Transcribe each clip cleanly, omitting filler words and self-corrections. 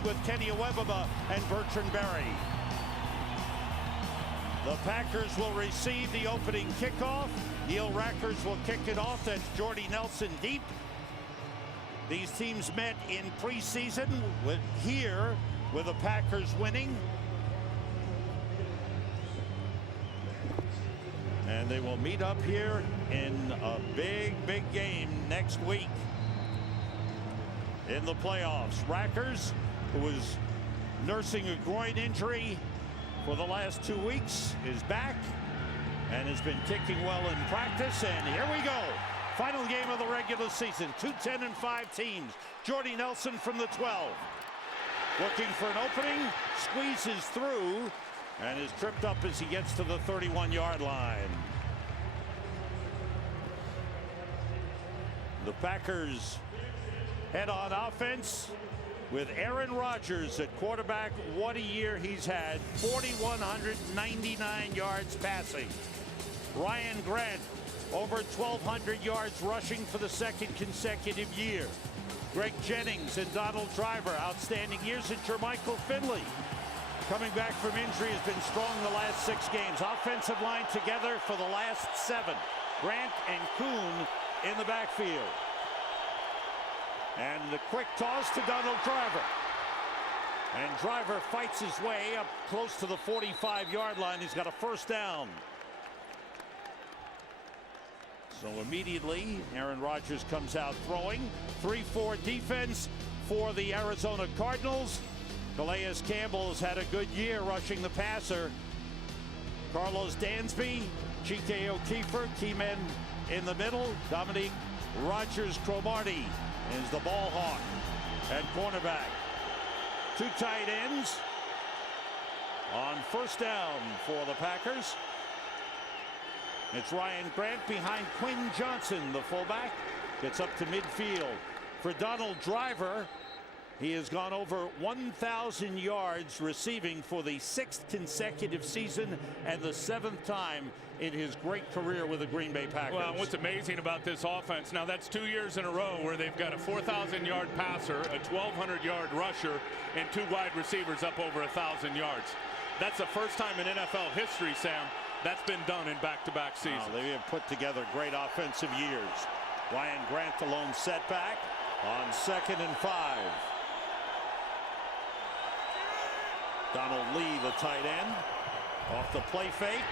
along with Kenny Awebaba and Bertrand Berry. The Packers will receive the opening kickoff. Neil Rackers will kick it off. That's Jordy Nelson deep. These teams met in preseason here with the Packers winning. And they will meet up here in a big game next week in the playoffs. Rackers, who was nursing a groin injury for the last 2 weeks, is back and has been kicking well in practice. And here we go. Final game of the regular season. 2 10-5 teams. Jordy Nelson from the 12. Looking for an opening. Squeezes through and is tripped up as he gets to the 31-yard line. The Packers head on offense with Aaron Rodgers at quarterback. What a year he's had. 4,199 yards passing. Ryan Grant over 1,200 yards rushing for the second consecutive year. Greg Jennings and Donald Driver, outstanding years. And Jermichael Finley, coming back from injury, has been strong the last 6 games. Offensive line together for the last 7. Grant and Kuhn in the backfield. And the quick toss to Donald Driver. And Driver fights his way up close to the 45-yard line. He's got a first down. So immediately, Aaron Rodgers comes out throwing. 3-4 defense for the Arizona Cardinals. Calais Campbell has had a good year rushing the passer. Carlos Dansby, Chike O'Keefer, key men in the middle. Dominique Rodgers-Cromartie is the ball hawk and cornerback. 2 tight ends on first down for the Packers. It's Ryan Grant behind Quinn Johnson, the fullback. Gets up to midfield for Donald Driver. He has gone over 1,000 yards receiving for the 6th consecutive season and the 7th time in his great career with the Green Bay Packers. Well, what's amazing about this offense, now that's 2 years in a row where they've got a 4,000-yard passer, a 1,200-yard rusher, and 2 wide receivers up over 1,000 yards. That's the first time in NFL history, Sam, that's been done in back-to-back seasons. They have put together great offensive years. Ryan Grant, the lone setback on 2nd and 5. Donald Lee, the tight end, off the play fake.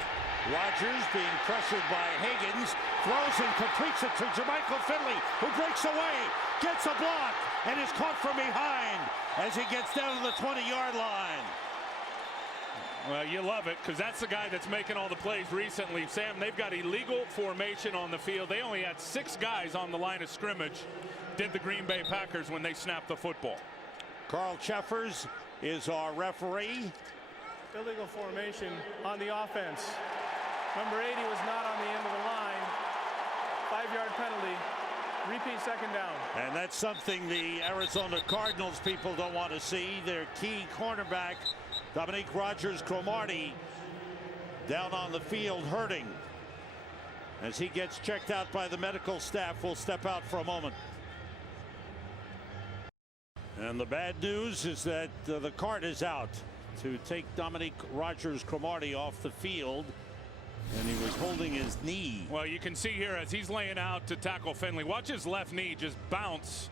Rodgers being pressured by Higgins, throws and completes it to Jermichael Finley, who breaks away, gets a block, and is caught from behind as he gets down to the 20-yard line. Well, you love it because that's the guy that's making all the plays recently. Sam, they've got illegal formation on the field. They only had 6 guys on the line of scrimmage, did the Green Bay Packers when they snapped the football. Carl Cheffers is our referee. Illegal formation on the offense. Number 80 was not on the end of the line. 5-yard penalty. Repeat second down. And that's something the Arizona Cardinals people don't want to see. Their key cornerback, Dominique Rodgers-Cromartie, down on the field hurting. As he gets checked out by the medical staff, we'll step out for a moment. And the bad news is that the cart is out to take Dominique Rodgers-Cromartie off the field. And he was holding his knee. Well, you can see here as he's laying out to tackle Finley. Watch his left knee just bounce.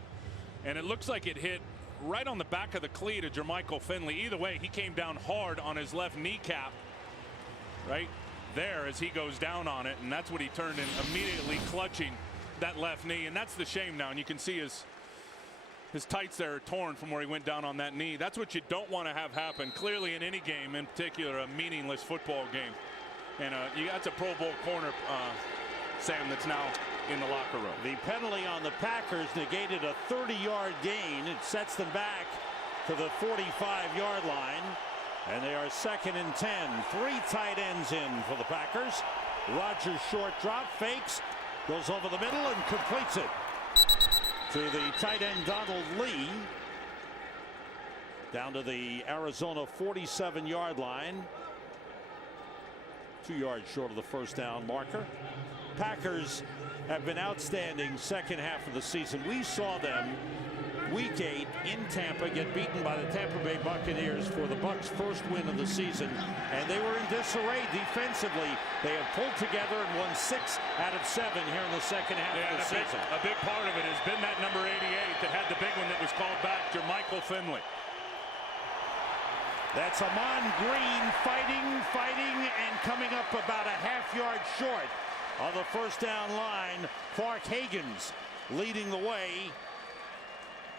And it looks like it hit right on the back of the cleat of Jermichael Finley. Either way, he came down hard on his left kneecap right there as he goes down on it. And that's what he turned in, immediately clutching that left knee. And that's the shame now. And you can see his tights there are torn from where he went down on that knee. That's what you don't want to have happen. Clearly in any game, in particular a meaningless football game. And that's a Pro Bowl corner, Sam, that's now in the locker room. The penalty on the Packers negated a 30-yard gain. It sets them back to the 45-yard line. And they are 2nd and 10. 3 tight ends in for the Packers. Rodgers short drop, fakes, goes over the middle and completes it to the tight end Donald Lee. Down to the Arizona 47-yard line. 2 yards short of the first down marker. Packers have been outstanding second half of the season. We saw them Week 8 in Tampa, get beaten by the Tampa Bay Buccaneers for the Bucs' first win of the season. And they were in disarray defensively. They have pulled together and won 6 out of 7 here in the second half of the season. A big part of it has been that number 88 that had the big one that was called back, Jermichael Finley. That's Amon Green fighting, and coming up about a half-yard short of the first down line. Clark Hagan's leading the way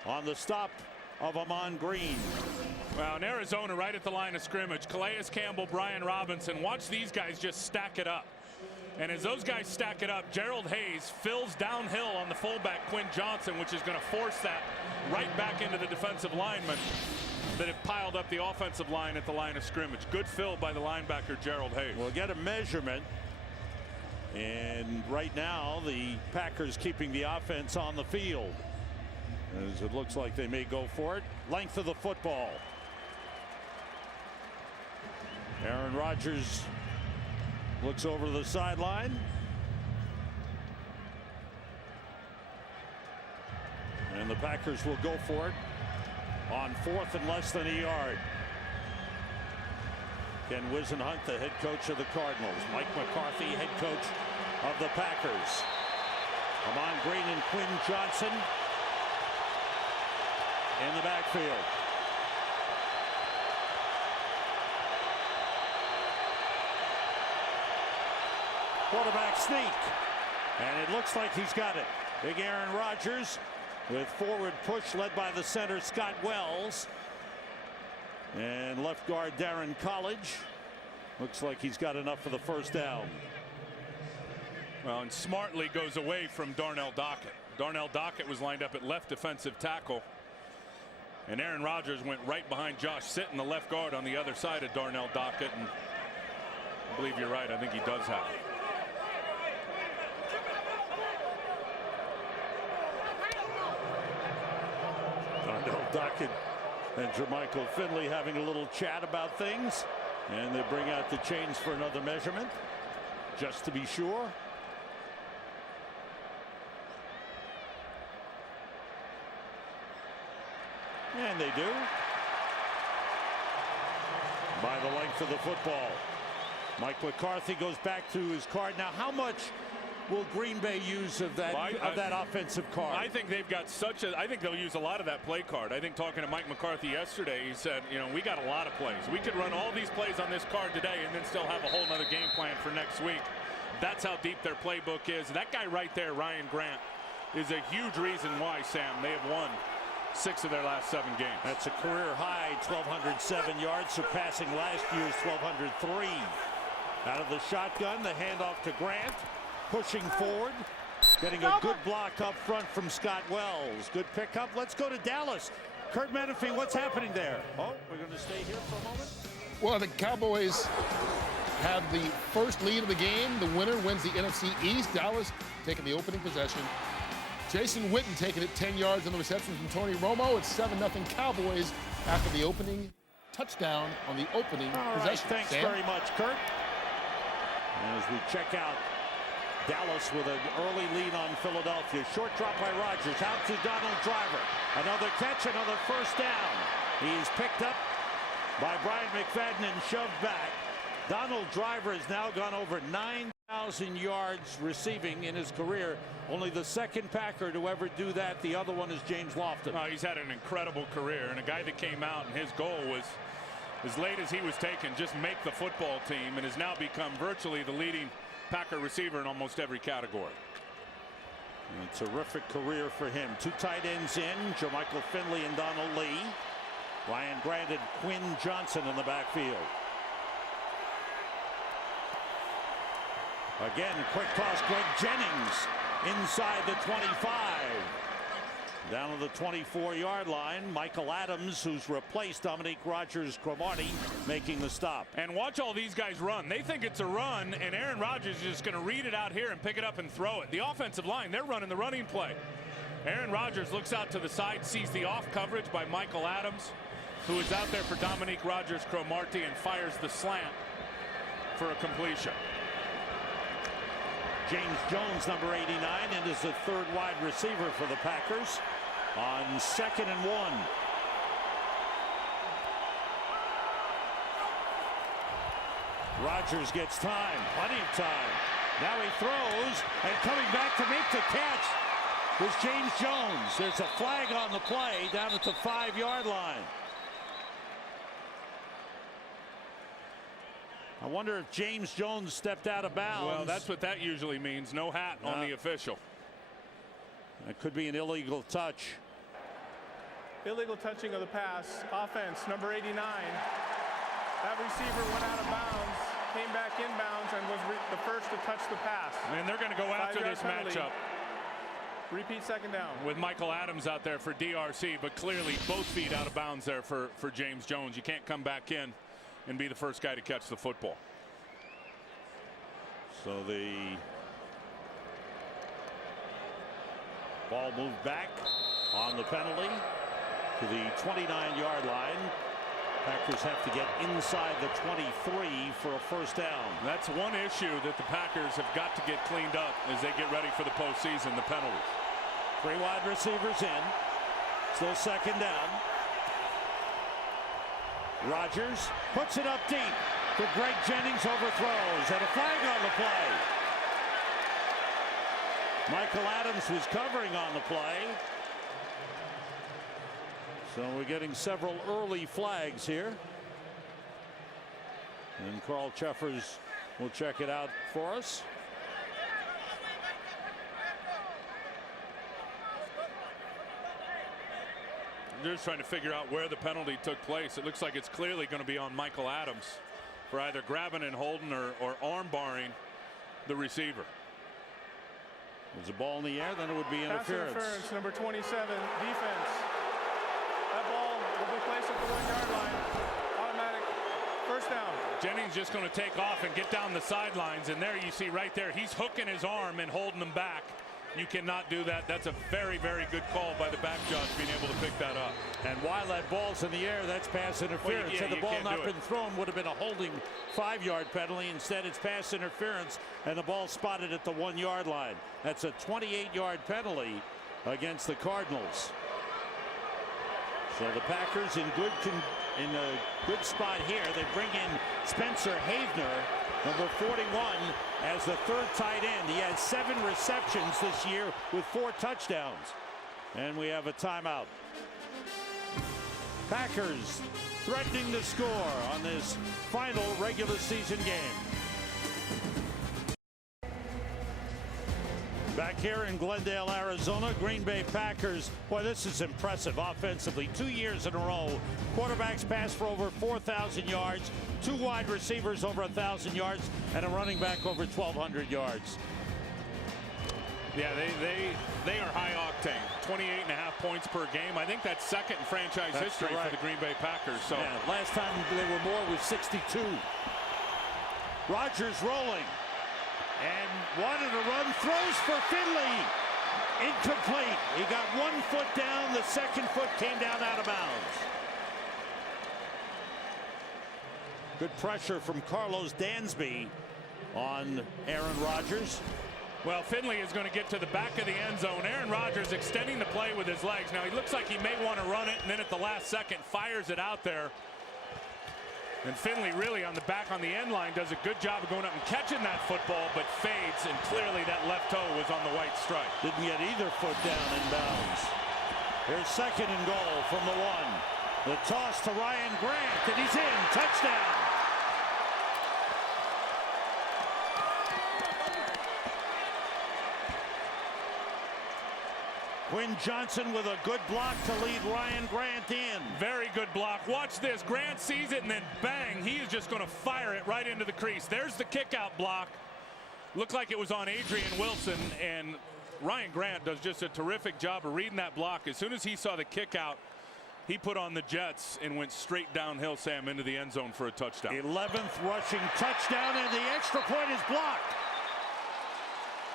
on the stop of Amon Green. Well, in Arizona, right at the line of scrimmage, Calais Campbell, Brian Robinson, watch these guys just stack it up. And as those guys stack it up, Gerald Hayes fills downhill on the fullback, Quinn Johnson, which is going to force that right back into the defensive linemen that have piled up the offensive line at the line of scrimmage. Good fill by the linebacker, Gerald Hayes. We'll get a measurement. And right now, the Packers keeping the offense on the field, as it looks like they may go for it. Length of the football. Aaron Rodgers looks over to the sideline. And the Packers will go for it on 4th and less than a yard. Ken Whisenhunt, the head coach of the Cardinals. Mike McCarthy, head coach of the Packers. Amon Green and Quinn Johnson in the backfield. Quarterback sneak. And it looks like he's got it. Big Aaron Rodgers with forward push led by the center Scott Wells. And left guard Darren College. Looks like he's got enough for the first down. Well, and smartly goes away from Darnell Dockett. Darnell Dockett was lined up at left defensive tackle. And Aaron Rodgers went right behind Josh Sitton, the left guard, on the other side of Darnell Dockett. And I believe you're right. I think he does have it. Darnell Dockett and Jermichael Finley having a little chat about things. And they bring out the chains for another measurement, just to be sure. And they do. By the length of the football. Mike McCarthy goes back to his card. Now, how much will Green Bay use of that offensive card? I think they've got I think they'll use a lot of that play card. I think talking to Mike McCarthy yesterday, he said, you know, we got a lot of plays. We could run all these plays on this card today and then still have a whole nother game plan for next week. That's how deep their playbook is. That guy right there, Ryan Grant, is a huge reason why, Sam, they have won 6 of their last 7 games. That's a career high, 1,207 yards, surpassing last year's 1,203. Out of the shotgun, the handoff to Grant. Pushing forward, getting a good block up front from Scott Wells. Good pickup. Let's go to Dallas. Kurt Menefee, what's happening there? Oh, we're going to stay here for a moment. Well, the Cowboys have the first lead of the game. The winner wins the NFC East. Dallas taking the opening possession. Jason Witten taking it 10 yards on the reception from Tony Romo. It's 7-0 Cowboys after the opening touchdown on the opening possession. Thanks very much, Kurt. As we check out Dallas with an early lead on Philadelphia. Short drop by Rodgers. Out to Donald Driver. Another catch, another first down. He's picked up by Brian McFadden and shoved back. Donald Driver has now gone over 9,000 yards receiving in his career. Only the second Packer to ever do that. The other one is James Lofton. Oh, he's had an incredible career, and a guy that came out and his goal was, as late as he was taken, just make the football team, and has now become virtually the leading Packer receiver in almost every category. A terrific career for him. 2 tight ends in, Jermichael Finley and Donald Lee. Ryan Grant and Quinn Johnson in the backfield. Again, quick toss, Greg Jennings inside the 25. Down to the 24-yard line, Michael Adams, who's replaced Dominique Rodgers-Cromartie, making the stop. And watch all these guys run. They think it's a run, and Aaron Rodgers is just going to read it out here and pick it up and throw it. The offensive line, they're running the running play. Aaron Rodgers looks out to the side, sees the off coverage by Michael Adams, who is out there for Dominique Rodgers-Cromartie, and fires the slant for a completion. James Jones, number 89, and is the 3rd wide receiver for the Packers. on 2nd and 1. Rodgers gets time, plenty of time. Now he throws, and coming back to make the catch was James Jones. There's a flag on the play down at the 5-yard line. I wonder if James Jones stepped out of bounds. Well, that's what that usually means. No hat on the official. That could be an illegal touch. Illegal touching of the pass. Offense, number 89. That receiver went out of bounds, came back inbounds, and was the first to touch the pass. And they're going to go after this matchup. Repeat 2nd down. With Michael Adams out there for DRC, but clearly both feet out of bounds there for James Jones. You can't come back in and be the first guy to catch the football. So the ball moved back on the penalty to the 29-yard line. Packers have to get inside the 23 for a first down. That's one issue that the Packers have got to get cleaned up as they get ready for the postseason, the penalties. 3 wide receivers in. Still 2nd down. Rodgers puts it up deep to Greg Jennings, overthrows, and a flag on the play. Michael Adams was covering on the play. So we're getting several early flags here. And Carl Cheffers will check it out for us. They're just trying to figure out where the penalty took place. It looks like it's clearly going to be on Michael Adams for either grabbing and holding or arm barring the receiver. There's a ball in the air, then it would be interference. Pass interference, number 27, defense. That ball will be placed at the 1-yard line. Automatic first down. Jennings just going to take off and get down the sidelines, and there you see right there, he's hooking his arm and holding him back. You cannot do that. That's a very, very good call by the back judge, being able to pick that up. And while that ball's in the air, that's pass interference. Well, Had the ball not been it. thrown, would have been a holding 5-yard penalty. Instead, it's pass interference, and the ball spotted at the 1-yard line. That's a 28-yard penalty against the Cardinals. So the Packers in a good spot here. They bring in Spencer Havner, number 41, as the 3rd tight end. He has 7 receptions this year with 4 touchdowns. And we have a timeout. Packers threatening to score on this final regular season game. Back here in Glendale, Arizona, Green Bay Packers. Boy, this is impressive offensively. 2 years in a row. Quarterbacks pass for over 4,000 yards. 2 wide receivers over 1,000 yards. And a running back over 1,200 yards. Yeah, they are high octane. 28.5 points per game. I think that's 2nd in franchise history for the Green Bay Packers. So yeah, last time they were more was 62. Rodgers rolling. And wanted to run, throws for Finley. Incomplete. He got 1 foot down, the 2nd foot came down out of bounds. Good pressure from Carlos Dansby on Aaron Rodgers. Well, Finley is going to get to the back of the end zone. Aaron Rodgers extending the play with his legs. Now he looks like he may want to run it, and then at the last second fires it out there. And Finley really on the back on the end line does a good job of going up and catching that football, but fades, and clearly that left toe was on the white stripe. Didn't get either foot down in bounds. Here's 2nd and goal from the 1. The toss to Ryan Grant, and he's in. Touchdown. Quinn Johnson with a good block to lead Ryan Grant in. Very good block. Watch this. Grant sees it, and then bang, he is just going to fire it right into the crease. There's the kick-out block. Looked like it was on Adrian Wilson, and Ryan Grant does just a terrific job of reading that block. As soon as he saw the kick-out, he put on the Jets and went straight downhill, Sam, into the end zone for a touchdown. 11th rushing touchdown, and the extra point is blocked.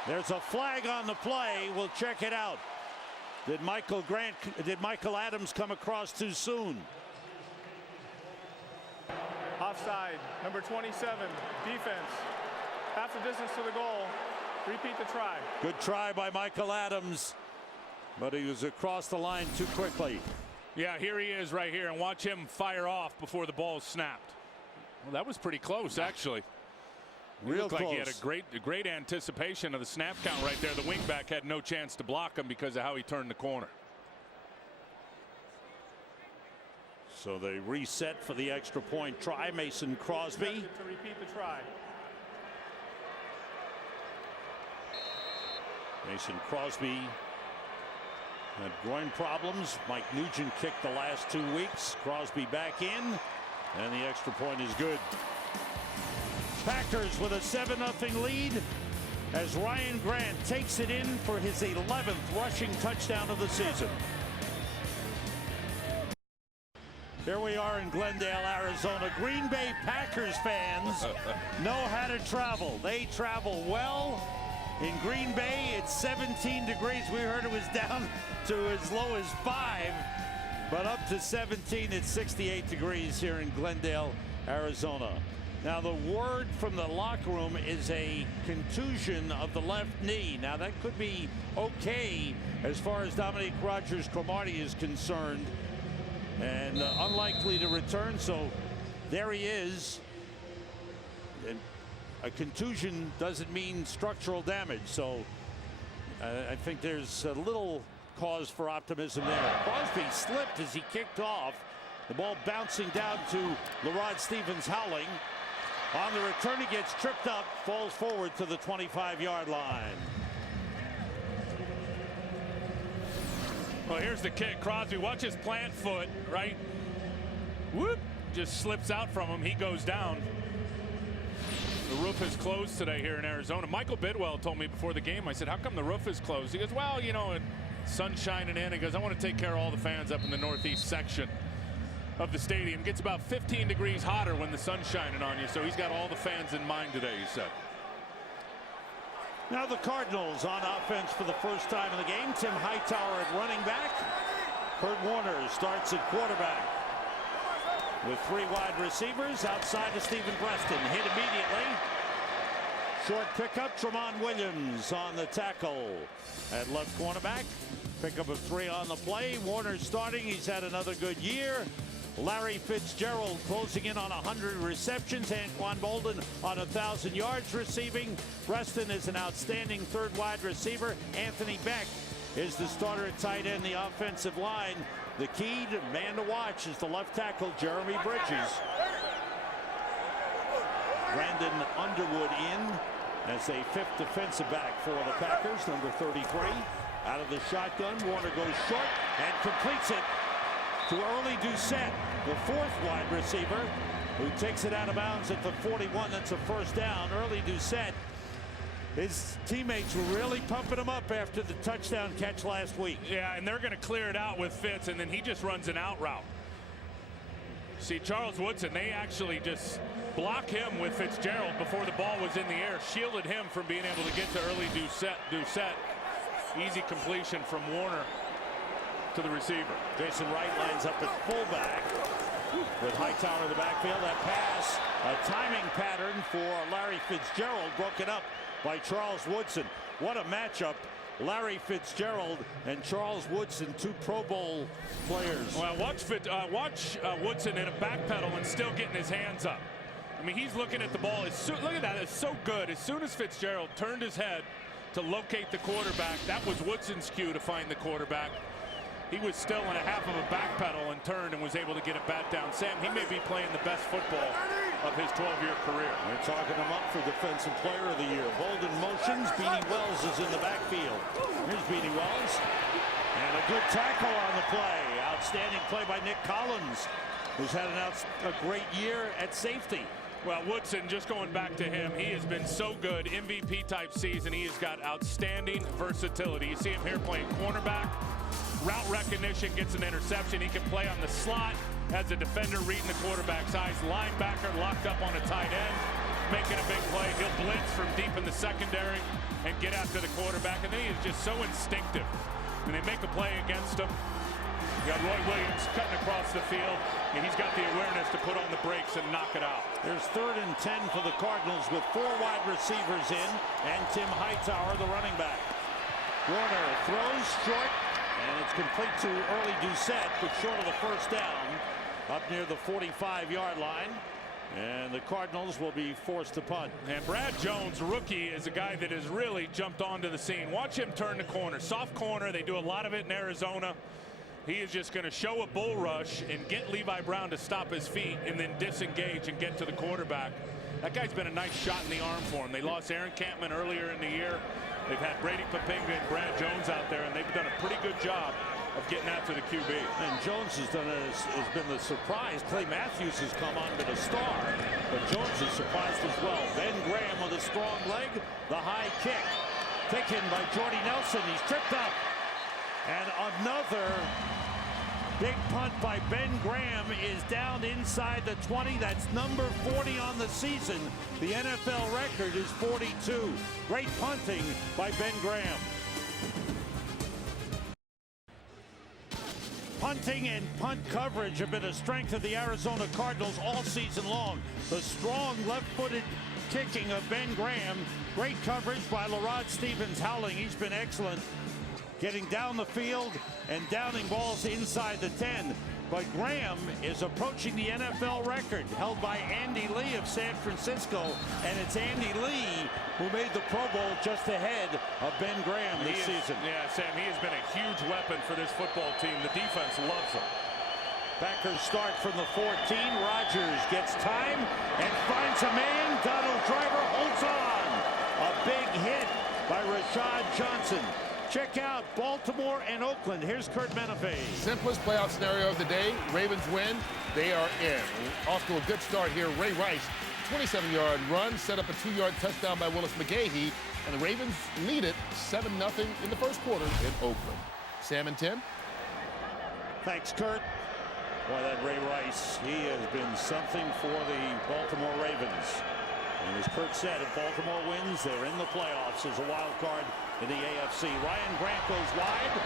There's a flag on the play. We'll check it out. Did Michael Adams come across too soon? Offside, number 27, defense. Half the distance to the goal. Repeat the try. Good try by Michael Adams. But he was across the line too quickly. Yeah, here he is right here, and watch him fire off before the ball is snapped. Well, that was pretty close, actually. Real close. Like he had a great anticipation of the snap count right there. The wingback had no chance to block him because of how he turned the corner. So they reset for the extra point try. Mason Crosby. To repeat the try. Mason Crosby had groin problems. Mike Nugent kicked the last 2 weeks. Crosby back in, and the extra point is good. Packers with a 7-0 lead as Ryan Grant takes it in for his 11th rushing touchdown of the season. Here we are in Glendale, Arizona. Green Bay Packers fans know how to travel. They travel well. In Green Bay, it's 17 degrees. We heard it was down to as low as 5, but up to 17. It's 68 degrees here in Glendale, Arizona. Now, the word from the locker room is a contusion of the left knee. Now, that could be okay as far as Dominique Rodgers-Cromartie is concerned, and unlikely to return. So there he is. And a contusion doesn't mean structural damage. So I think there's a little cause for optimism there. Crosby slipped as he kicked off. The ball bouncing down to LaRod Stevens-Howling. On the return, he gets tripped up, falls forward to the 25-yard line. Well, here's the kick. Crosby, watch his plant foot, right? Whoop! Just slips out from him. He goes down. The roof is closed today here in Arizona. Michael Bidwell told me before the game, I said, how come the roof is closed? He goes, well, you know, sun's shining in. He goes, I want to take care of all the fans up in the northeast section of the stadium. It gets about 15 degrees hotter when the sun's shining on you, so he's got all the fans in mind today, he said. Now the Cardinals on offense for the first time in the game. Tim Hightower at running back. Kurt Warner starts at quarterback. With 3 wide receivers outside of Stephen Preston. Hit immediately. Short pickup. Tramon Williams on the tackle at left cornerback. Pickup of 3 on the play. Warner starting. He's had another good year. Larry Fitzgerald closing in on 100 receptions. Anquan Bolden on 1,000 yards receiving. Preston is an outstanding 3rd wide receiver. Anthony Beck is the starter at tight end. The offensive line. The key man to watch is the left tackle, Jeremy Bridges. Brandon Underwood in as a 5th defensive back for the Packers, number 33. Out of the shotgun, Warner goes short and completes it to Early Doucette, the 4th wide receiver, who takes it out of bounds at the 41. That's a first down. Early Doucette. His teammates were really pumping him up after the touchdown catch last week. Yeah, and they're going to clear it out with Fitz, and then he just runs an out route. See, Charles Woodson, they actually just block him with Fitzgerald before the ball was in the air, shielded him from being able to get to Early Doucette. Easy completion from Warner to the receiver. Jason Wright lines up at fullback with Hightower in the backfield. That pass, a timing pattern for Larry Fitzgerald, broken up by Charles Woodson. What a matchup. Larry Fitzgerald and Charles Woodson, 2 Pro Bowl players. Well, watch Woodson in a backpedal and still getting his hands up. I mean, he's looking at the ball. Look at that. It's so good. As soon as Fitzgerald turned his head to locate the quarterback, that was Woodson's cue to find the quarterback. He was still in a half of a back pedal and turned and was able to get a bat down. Sam, he may be playing the best football of his 12-year career. They're talking him up for Defensive Player of the Year. Bolden motions. Beanie Wells is in the backfield. Here's Beanie Wells. And a good tackle on the play. Outstanding play by Nick Collins, who's had a great year at safety. Well, Woodson, just going back to him, he has been so good. MVP-type season. He has got outstanding versatility. You see him here playing cornerback. Route recognition, gets an interception. He can play on the slot as a defender reading the quarterback's eyes. Linebacker locked up on a tight end, making a big play. He'll blitz from deep in the secondary and get after the quarterback. And then he is just so instinctive. When they make a play against him, you got Roy Williams cutting across the field, and he's got the awareness to put on the brakes and knock it out. There's 3rd and 10 for the Cardinals with 4 wide receivers in, and Tim Hightower, the running back. Warner throws short, And it's complete to early Doucette, but short of the first down, up near the 45-yard line. And the Cardinals will be forced to punt. And Brad Jones, rookie, is a guy that has really jumped onto the scene. Watch him turn the corner. Soft corner. They do a lot of it in Arizona. He is just going to show a bull rush and get Levi Brown to stop his feet and then disengage and get to the quarterback. That guy's been a nice shot in the arm for him. They lost Aaron Campman earlier in the year. They've had Brady Papinga and Brad Jones out there, and they've done a pretty good job of getting after the QB. And Jones has been the surprise. Clay Matthews has come on to the star, but Jones is surprised as well. Ben Graham with a strong leg, the high kick. Taken by Jordy Nelson. He's tripped up. And another big punt by Ben Graham is down inside the 20. That's number 40 on the season. The NFL record is 42. Great punting by Ben Graham. Punting and punt coverage have been a strength of the Arizona Cardinals all season long. The strong left-footed kicking of Ben Graham. Great coverage by LaRod Stevens-Howling. He's been excellent, getting down the field and downing balls inside the 10. But Graham is approaching the NFL record held by Andy Lee of San Francisco, and it's Andy Lee who made the Pro Bowl just ahead of Ben Graham this season. Yeah, Sam, he has been a huge weapon for this football team. The defense loves him. Packers start from the 14. Rodgers gets time and finds a man. Donald Driver holds on. A big hit by Rashad Johnson. Check out Baltimore and Oakland. Here's Kurt Menefee. Simplest playoff scenario of the day. Ravens win. They are in. Off to a good start here. Ray Rice, 27-yard run, set up a 2-yard touchdown by Willis McGahee, and the Ravens lead it 7-0 in the first quarter in Oakland. Sam and Tim. Thanks, Kurt. Boy, that Ray Rice, he has been something for the Baltimore Ravens. And as Kurt said, if Baltimore wins, they're in the playoffs as a wild card in the AFC. Ryan Grant goes wide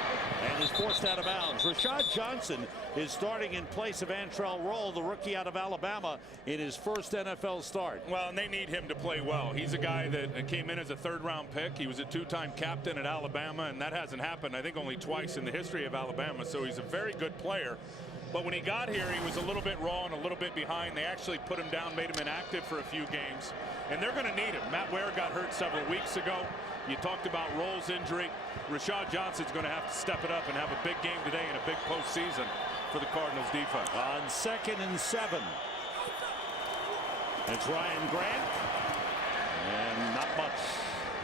and is forced out of bounds. Rashad Johnson is starting in place of Antrell Roll, the rookie out of Alabama, in his first NFL start. Well, and they need him to play well. He's a guy that came in as a third-round pick. He was a 2-time captain at Alabama, and that hasn't happened, I think, only twice in the history of Alabama. So he's a very good player. But when he got here, he was a little bit raw and a little bit behind. They actually put him down, made him inactive for a few games. And they're going to need him. Matt Ware got hurt several weeks ago. You talked about Roll's injury. Rashad Johnson's going to have to step it up and have a big game today and a big postseason for the Cardinals defense. On 2nd and 7. It's Ryan Grant. And not much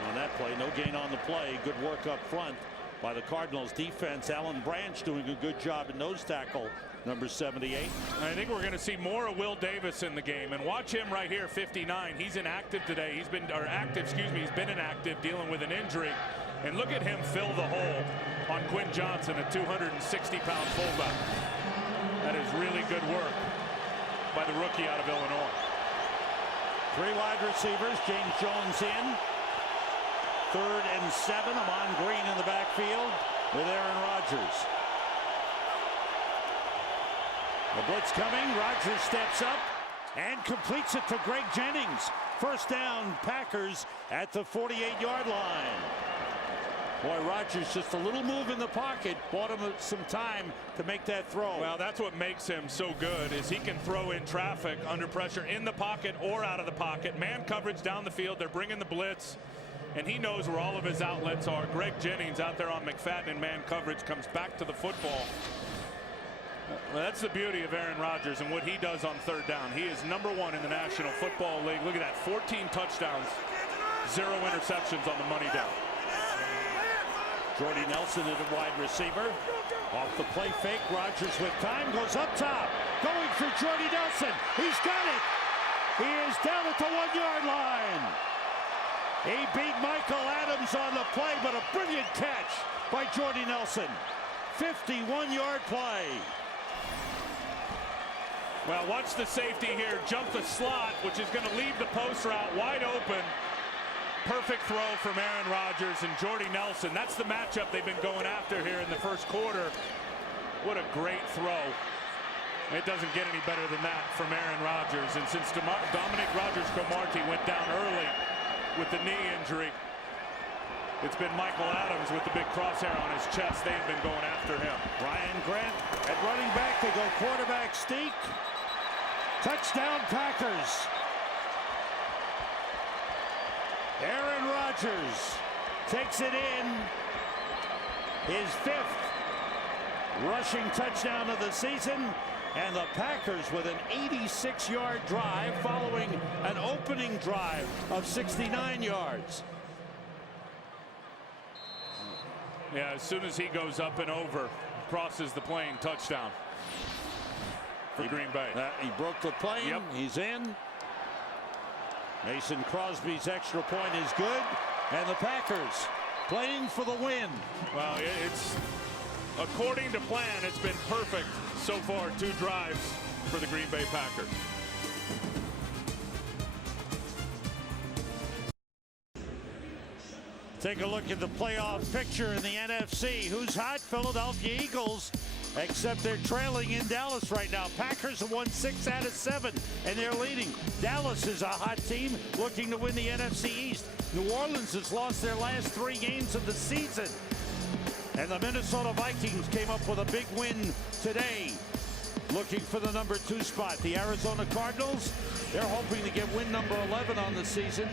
on that play. No gain on the play. Good work up front by the Cardinals defense. Alan Branch doing a good job at nose tackle, number 78. I think we're going to see more of Will Davis in the game, and watch him right here, 59. He's inactive today. He's been he's been inactive, dealing with an injury. And look at him fill the hole on Quinn Johnson, a 260-pound fullback. That is really good work by the rookie out of Illinois. 3 wide receivers. James Jones in. 3rd and 7. Amon Green in the backfield with Aaron Rodgers. The blitz coming. Rodgers steps up and completes it to Greg Jennings. First down, Packers at the 48-yard line. Boy, Rodgers, just a little move in the pocket, bought him some time to make that throw. Well, that's what makes him so good, is he can throw in traffic under pressure in the pocket or out of the pocket. Man coverage down the field. They're bringing the blitz, and he knows where all of his outlets are. Greg Jennings out there on McFadden in man coverage comes back to the football. Well, that's the beauty of Aaron Rodgers and what he does on 3rd down. He is #1 in the National Football League. Look at that, 14 touchdowns, 0 interceptions on the money down. Jordy Nelson at a wide receiver. Off the play fake, Rodgers with time, goes up top. Going for Jordy Nelson. He's got it. He is down at the 1-yard line. He beat Michael Adams on the play, but a brilliant catch by Jordy Nelson. 51-yard play. Well, watch the safety here. Jump the slot, which is going to leave the post route wide open. Perfect throw from Aaron Rodgers and Jordy Nelson. That's the matchup they've been going after here in the first quarter. What a great throw. It doesn't get any better than that from Aaron Rodgers. And since Dominic Rodgers-Cromartie went down early with the knee injury, It's been Michael Adams with the big crosshair on his chest. They've been going after him. Ryan Grant at running back. They go quarterback sneak. Touchdown Packers. Aaron Rodgers takes it in. His 5th rushing touchdown of the season. And the Packers with an 86-yard drive following an opening drive of 69 yards. Yeah, as soon as he goes up and over, crosses the plane, touchdown for Green Bay. He broke the plane. Yep. He's in. Mason Crosby's extra point is good. And the Packers playing for the win. Well, it's according to plan. It's been perfect so far. 2 drives for the Green Bay Packers. Take a look at the playoff picture in the NFC. Who's hot? Philadelphia Eagles, except they're trailing in Dallas right now. Packers have won 6 out of 7, and they're leading. Dallas is a hot team looking to win the NFC East. New Orleans has lost their last 3 games of the season. And the Minnesota Vikings came up with a big win today, looking for the number 2 spot. The Arizona Cardinals, they're hoping to get win number 11 on the season.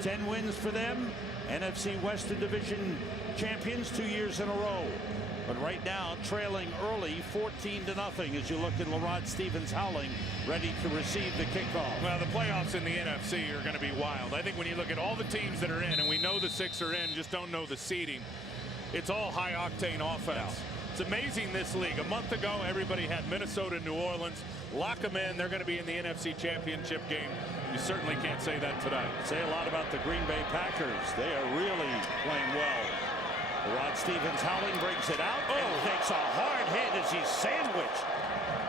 10 wins for them. NFC Western Division champions 2 years in a row. But right now, trailing early 14-0 as you look at Laurent Stevens howling, ready to receive the kickoff. Well, the playoffs in the NFC are going to be wild. I think when you look at all the teams that are in, and we know the 6 are in, just don't know the seeding, it's all high-octane offense. Yeah. It's amazing this league. A month ago, everybody had Minnesota, New Orleans. Lock them in. They're going to be in the NFC Championship game. You certainly can't say that today. Say a lot about the Green Bay Packers. They are really playing well. Rod Stevens howling, brings it out, and takes a hard hit as he's sandwiched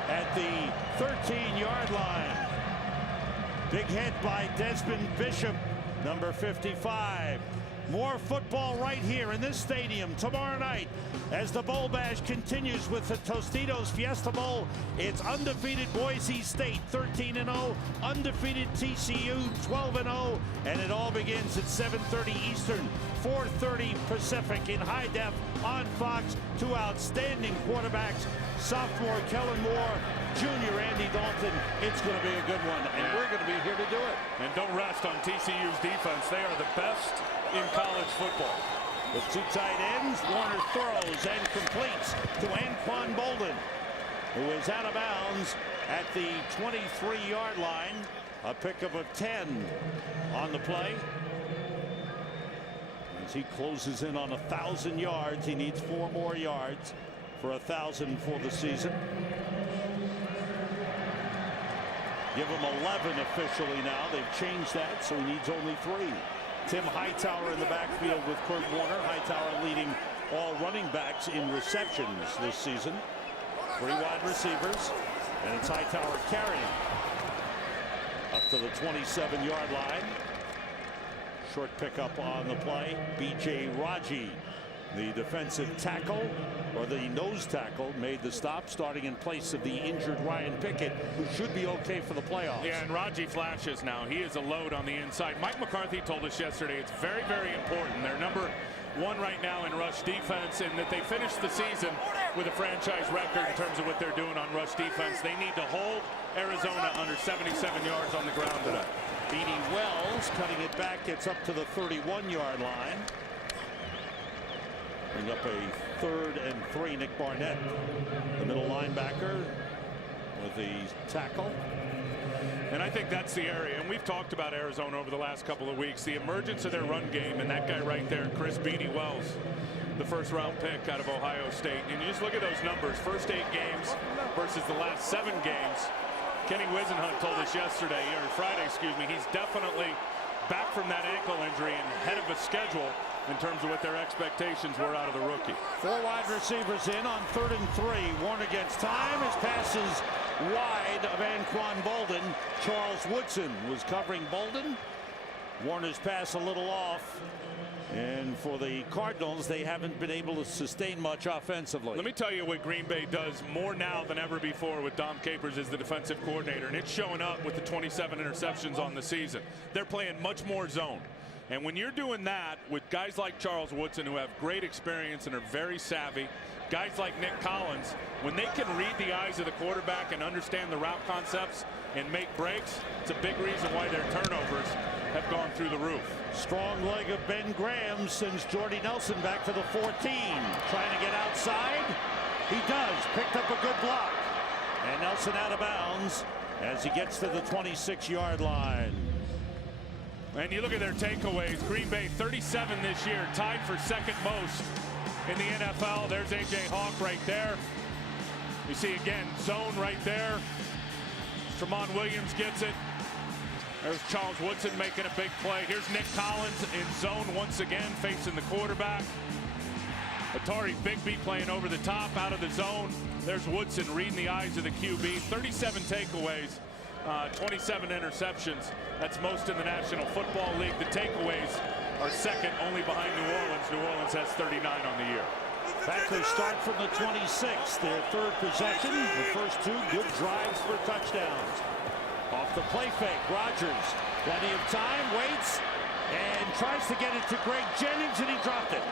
at the 13-yard line. Big hit by Desmond Bishop, number 55. More football right here in this stadium tomorrow night as the Bowl Bash continues with the Tostitos Fiesta Bowl. It's undefeated Boise State 13-0, undefeated TCU 12-0, and it all begins at 7:30 Eastern, 4:30 Pacific in high def on Fox. 2 outstanding quarterbacks, sophomore Kellen Moore, junior Andy Dalton. It's going to be a good one, and we're going to be here to do it. And don't rest on TCU's defense. They are the best in college football. With 2 tight ends, Warner throws and completes to Anquan Bolden, who is out of bounds at the 23-yard line. A pickup of 10 on the play. As he closes in on 1,000 yards, he needs 4 more yards for 1,000 for the season. Give him 11 officially now. They've changed that, so he needs only 3. Tim Hightower in the backfield with Kurt Warner. Hightower leading all running backs in receptions this season. 3 wide receivers, and it's Hightower carrying up to the 27-yard line. Short pickup on the play. B.J. Raji, the defensive tackle, or the nose tackle, made the stop, starting in place of the injured Ryan Pickett, who should be okay for the playoffs. Yeah, and Raji flashes now. He is a load on the inside. Mike McCarthy told us yesterday it's very, very important. They're number 1 right now in rush defense, and that they finished the season with a franchise record in terms of what they're doing on rush defense. They need to hold Arizona under 77 yards on the ground today. Beanie Wells cutting it back, gets up to the 31-yard line. Bring up a 3rd and 3. Nick Barnett, the middle linebacker, with the tackle. And I think that's the area, and we've talked about Arizona over the last couple of weeks, the emergence of their run game, and that guy right there, Chris Beanie Wells, the 1st-round pick out of Ohio State. And you just look at those numbers, first 8 games versus the last 7 games. Kenny Wisenhunt told us yesterday, or Friday, excuse me, he's definitely back from that ankle injury and ahead of a schedule in terms of what their expectations were out of the rookie. 4 wide receivers in on 3rd and 3. Warner gets time. His pass is wide of Anquan Bolden. Charles Woodson was covering Bolden. Warner's pass a little off. And for the Cardinals, they haven't been able to sustain much offensively. Let me tell you what Green Bay does more now than ever before with Dom Capers as the defensive coordinator, and it's showing up with the 27 interceptions on the season. They're playing much more zone. And when you're doing that with guys like Charles Woodson, who have great experience and are very savvy, guys like Nick Collins, when they can read the eyes of the quarterback and understand the route concepts and make breaks, it's a big reason why their turnovers have gone through the roof. Strong leg of Ben Graham sends Jordy Nelson back to the 14. Trying to get outside. He does. Picked up a good block. And Nelson out of bounds as he gets to the 26-yard line. And you look at their takeaways. Green Bay 37 this year, tied for second most in the NFL. There's A.J. Hawk right there. You see again, zone right there. Tramon Williams gets it. There's Charles Woodson making a big play. Here's Nick Collins in zone once again, facing the quarterback. Atari Bigby playing over the top, out of the zone. There's Woodson reading the eyes of the QB. 37 takeaways, 27 interceptions. That's most in the National Football League. The takeaways are second, only behind New Orleans. New Orleans has 39 on the year. Packers start from the 26, their third possession. The first two good drives for touchdowns. Off the play fake, Rodgers, plenty of time, waits, and tries to get it to Greg Jennings, and he dropped it.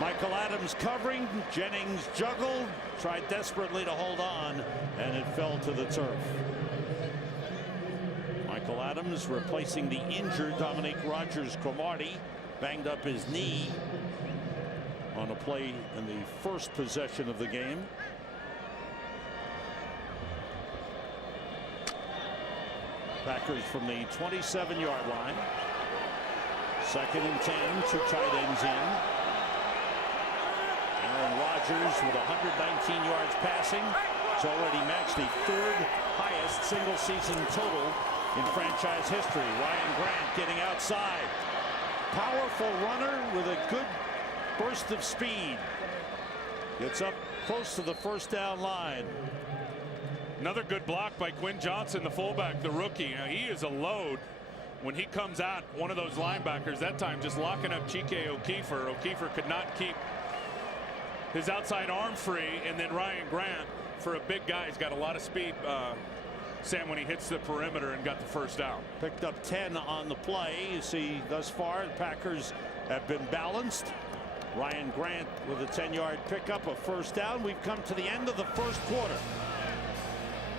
Michael Adams covering, Jennings juggled, tried desperately to hold on, and it fell to the turf. Michael Adams replacing the injured Dominique Rodgers-Cromartie, banged up his knee on a play in the first possession of the game. Packers from the 27-yard line. 2nd and 10, 2 tight ends in. Aaron Rodgers with 119 yards passing. It's already matched the 3rd highest single season total in franchise history. Ryan Grant getting outside. Powerful runner with a good burst of speed. Gets up close to the first down line. Another good block by Quinn Johnson, the fullback, the rookie. He is a load when he comes out. One of those linebackers that time just locking up Chike O'Keefer. O'Keefer could not keep his outside arm free, and then Ryan Grant, for a big guy, he's got a lot of speed, Sam, when he hits the perimeter, and got the first down. Picked up 10 on the play. You see thus far the Packers have been balanced. Ryan Grant with a 10-yard pickup, a first down. We've come to the end of the first quarter.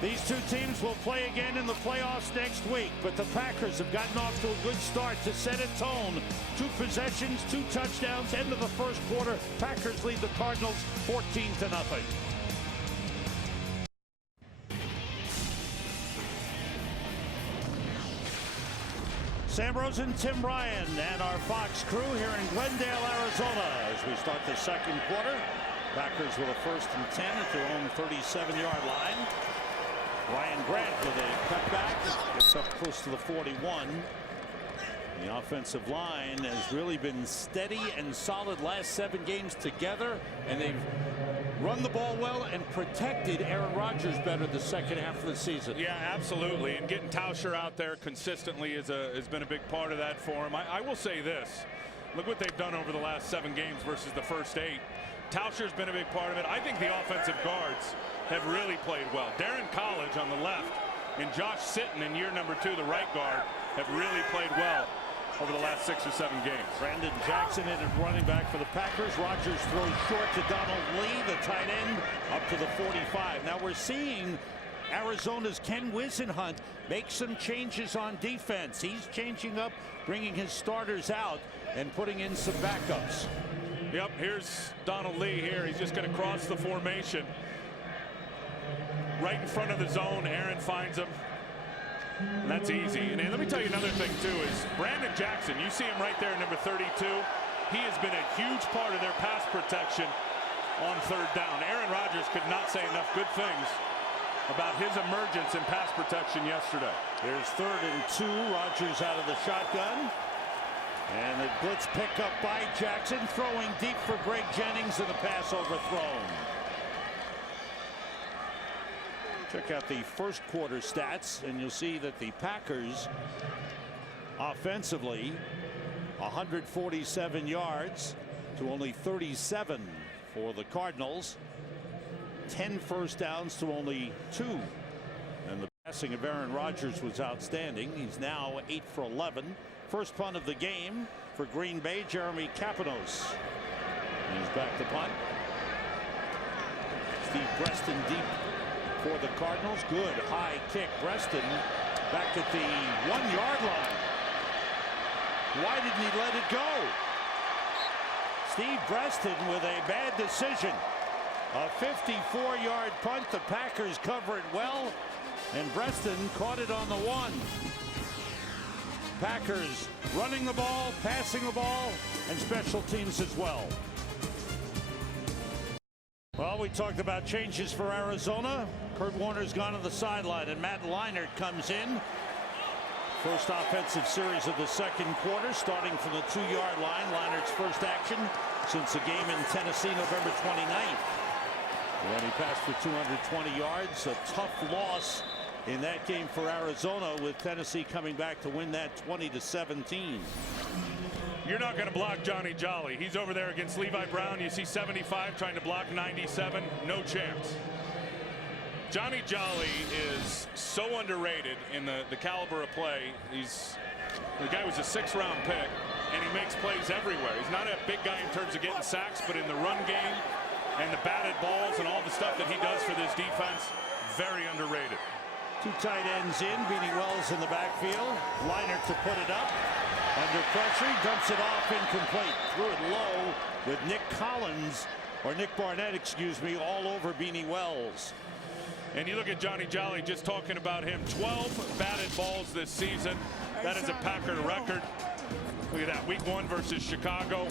These two teams will play again in the playoffs next week, but the Packers have gotten off to a good start to set a tone. 2 possessions, 2 touchdowns, end of the first quarter. Packers lead the Cardinals 14-0. Sam Rosen, Tim Ryan, and our Fox crew here in Glendale, Arizona, as we start the second quarter. Packers with a 1st and 10 at their own 37-yard line. Ryan Grant with a cutback, gets up close to the 41. The offensive line has really been steady and solid last 7 games together, and they've run the ball well and protected Aaron Rodgers better the second half of the season. Yeah, absolutely. And getting Tauscher out there consistently has been a big part of that for him. I will say this. Look what they've done over the last 7 games versus the first 8. Tauscher's been a big part of it. I think the offensive guards have really played well. Darren College on the left and Josh Sitton in year number 2, the right guard, have really played well over the last 6 or 7 games. Brandon Jackson in at running back for the Packers. Rodgers throws short to Donald Lee, the tight end, up to the 45. Now we're seeing Arizona's Ken Whisenhunt make some changes on defense. He's changing up, bringing his starters out and putting in some backups. Yep, here's Donald Lee here. He's just going to cross the formation. Right in front of the zone, Aaron finds him. And that's easy. And let me tell you another thing, too, is Brandon Jackson, you see him right there, number 32. He has been a huge part of their pass protection on 3rd down. Aaron Rodgers could not say enough good things about his emergence in pass protection yesterday. Here's 3rd and 2. Rodgers out of the shotgun. And a blitz pickup by Jackson, throwing deep for Greg Jennings, and the pass overthrown. Check out the first quarter stats, and you'll see that the Packers offensively 147 yards to only 37 for the Cardinals. 10 first downs to only 2. And the Passing of Aaron Rodgers was outstanding. He's now 8 for 11. First punt of the game for Green Bay, Jeremy Kapanos. He's back to punt. Steve Breaston deep for the Cardinals. Good high kick. Breaston back at the 1-yard line. Why didn't he let it go? Steve Breaston with a bad decision. A 54-yard punt. The Packers cover it well, and Breaston caught it on the 1. Packers running the ball, passing the ball, and special teams as well. Well, we talked about changes for Arizona. Kurt Warner's gone to the sideline, and Matt Leinart comes in. First offensive series of the second quarter, starting from the 2-yard line. Leinart's first action since a game in Tennessee, November 29th. When he passed for 220 yards, a tough loss in that game for Arizona, with Tennessee coming back to win that 20-17. You're not going to block Johnny Jolly. He's over there against Levi Brown. You see 75 trying to block 97. No chance. Johnny Jolly is so underrated in the caliber of play. The guy was a 6th-round pick, and he makes plays everywhere. He's not a big guy in terms of getting sacks, but in the run game and the batted balls and all the stuff that he does for this defense, very underrated. 2 tight ends in. Beanie Wells in the backfield. Leinart to put it up. Under pressure, he dumps it off, incomplete. Threw it low with Nick Barnett, excuse me, all over Beanie Wells. And you look at Johnny Jolly, just talking about him, 12 batted balls this season. That is a Packer record. Look at that, week 1 versus Chicago.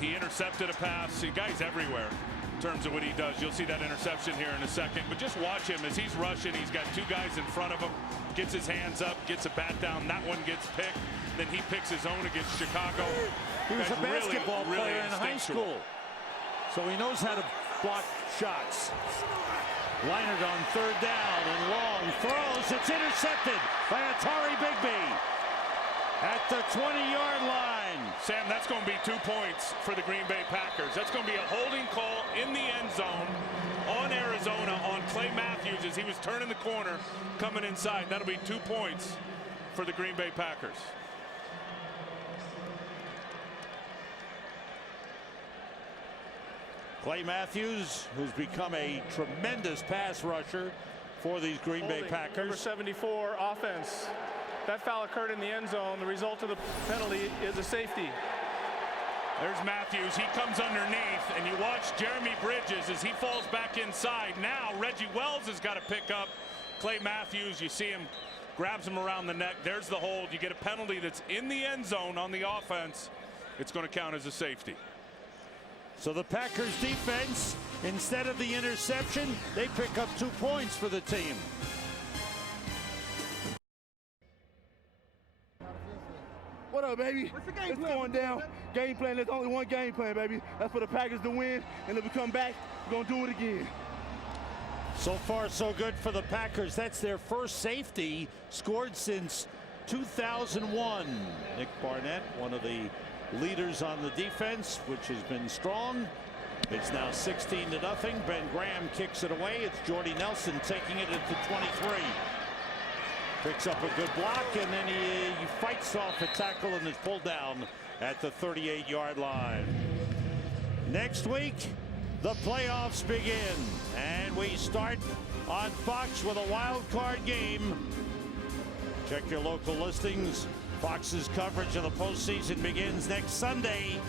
He intercepted a pass. The guy's everywhere in terms of what he does. You'll see that interception here in a second. But just watch him as he's rushing. He's got 2 guys in front of him. Gets his hands up, gets a bat down. That one gets picked. Then he picks his own against Chicago. He was a basketball player in high school, so he knows how to block shots. Leinart on 3rd down and long throws. It's intercepted by Atari Bigby at the 20-yard line. Sam, that's going to be 2 points for the Green Bay Packers. That's going to be a holding call in the end zone on Arizona on Clay Matthews as he was turning the corner, coming inside. That'll be 2 points for the Green Bay Packers. Clay Matthews, who's become a tremendous pass rusher for these Green Bay Packers. Number 74, offense. That foul occurred in the end zone. The result of the penalty is a safety. There's Matthews. He comes underneath, and you watch Jeremy Bridges as he falls back inside. Now Reggie Wells has got to pick up Clay Matthews. You see him, grabs him around the neck. There's the hold. You get a penalty that's in the end zone on the offense. It's going to count as a safety. So the Packers defense, instead of the interception, they pick up 2 points for the team. What up, baby? What's the game plan? Going down. Game plan. There's only one game plan, baby. That's for the Packers to win. And if we come back, we're going to do it again. So far, so good for the Packers. That's their first safety scored since 2001. Nick Barnett, one of the leaders on the defense, which has been strong. It's now 16-0. Ben Graham kicks it away. It's Jordy Nelson taking it at the 23. Picks up a good block, and then he fights off a tackle and is pulled down at the 38-yard line. Next week, the playoffs begin, and we start on Fox with a wild card game. Check your local listings. Fox's coverage of the postseason begins next Sunday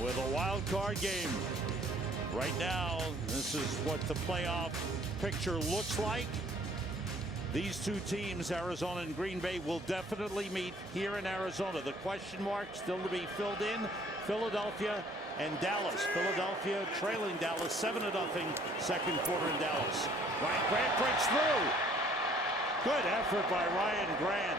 with a wild card game. Right now, this is what the playoff picture looks like. These 2 teams, Arizona and Green Bay, will definitely meet here in Arizona. The question mark still to be filled in, Philadelphia and Dallas. Philadelphia trailing Dallas 7-0, second quarter in Dallas. Ryan Grant breaks through. Good effort by Ryan Grant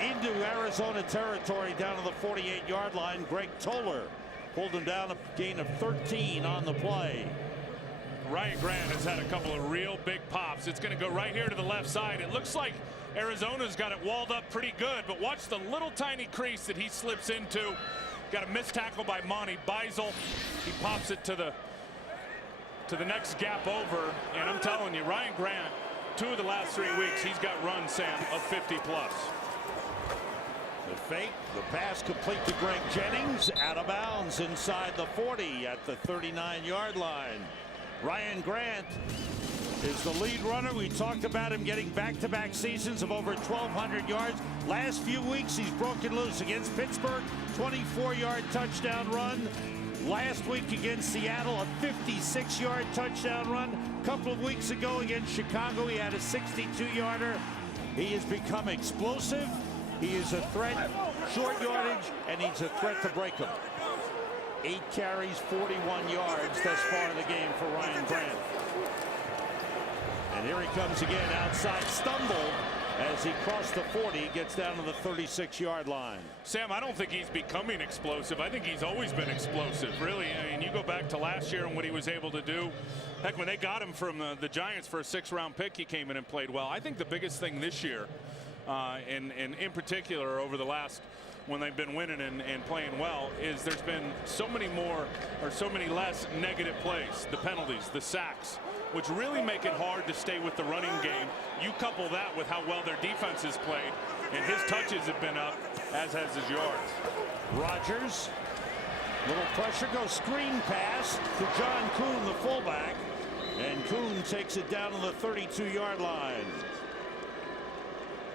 into Arizona territory down to the 48-yard line. Greg Toller pulled him down, a gain of 13 on the play. Ryan Grant has had a couple of real big pops. It's going to go right here to the left side. It looks like Arizona's got it walled up pretty good, but watch the little tiny crease that he slips into. Got a missed tackle by Monty Beisel. He pops it to the to the next gap over. And I'm telling you, Ryan Grant, 2 of the last 3 weeks, he's got runs, Sam, of 50+. The fake, the pass complete to Greg Jennings, out of bounds inside the 40 at the 39-yard line. Ryan Grant is the lead runner. We talked about him getting back-to-back seasons of over 1,200 yards. Last few weeks, he's broken loose against Pittsburgh, 24-yard touchdown run. Last week against Seattle, a 56-yard touchdown run. A couple of weeks ago against Chicago, he had a 62-yarder. He has become explosive. He is a threat, short yardage, and he's a threat to break them. 8 carries, 41 yards thus far in the game for Ryan Grant. And here he comes again outside, stumbled as he crossed the 40, gets down to the 36-yard line. Sam, I don't think he's becoming explosive. I think he's always been explosive, really. I mean, you go back to last year and what he was able to do. Heck, when they got him from the Giants for a 6th-round pick, he came in and played well. I think the biggest thing this year, and in particular over the last, when they've been winning and playing well, is there's been so many more or so many less negative plays, the penalties, the sacks, which really make it hard to stay with the running game. You couple that with how well their defense has played, and his touches have been up, as has his yards. Rodgers, little pressure, goes screen pass to John Kuhn, the fullback, and Kuhn takes it down to the 32-yard line.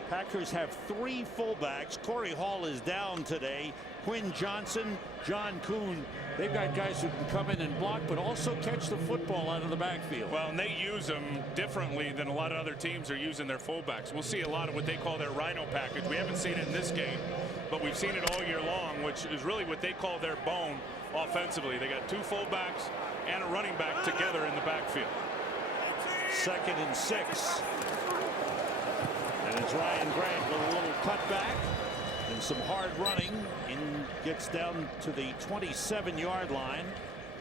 Packers have 3 fullbacks. Corey Hall is down today. Quinn Johnson, John Kuhn. They've got guys who can come in and block, but also catch the football out of the backfield. Well, and they use them differently than a lot of other teams are using their fullbacks. We'll see a lot of what they call their rhino package. We haven't seen it in this game, but we've seen it all year long, which is really what they call their bone offensively. They got 2 fullbacks and a running back together in the backfield. 2nd and 6. And it's Ryan Grant with a little cutback and some hard running. Gets down to the 27-yard line.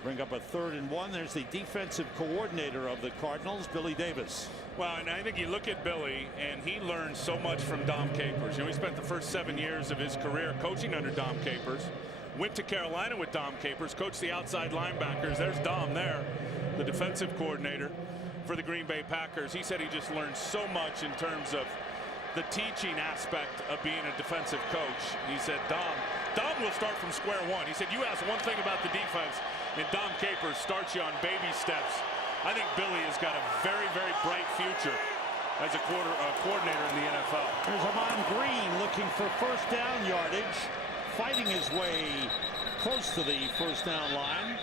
Bring up a 3rd and 1. There's the defensive coordinator of the Cardinals, Billy Davis. Well, and I think you look at Billy, and he learned so much from Dom Capers. You know, he spent the first 7 years of his career coaching under Dom Capers. Went to Carolina with Dom Capers, coached the outside linebackers. There's Dom there, the defensive coordinator for the Green Bay Packers. He said he just learned so much in terms of the teaching aspect of being a defensive coach. He said Dom will start from square one. He said, you ask one thing about the defense, and Dom Capers starts you on baby steps. I think Billy has got a very, very bright future as a coordinator in the NFL. There's Amon Green looking for 1st down yardage, fighting his way close to the 1st down line.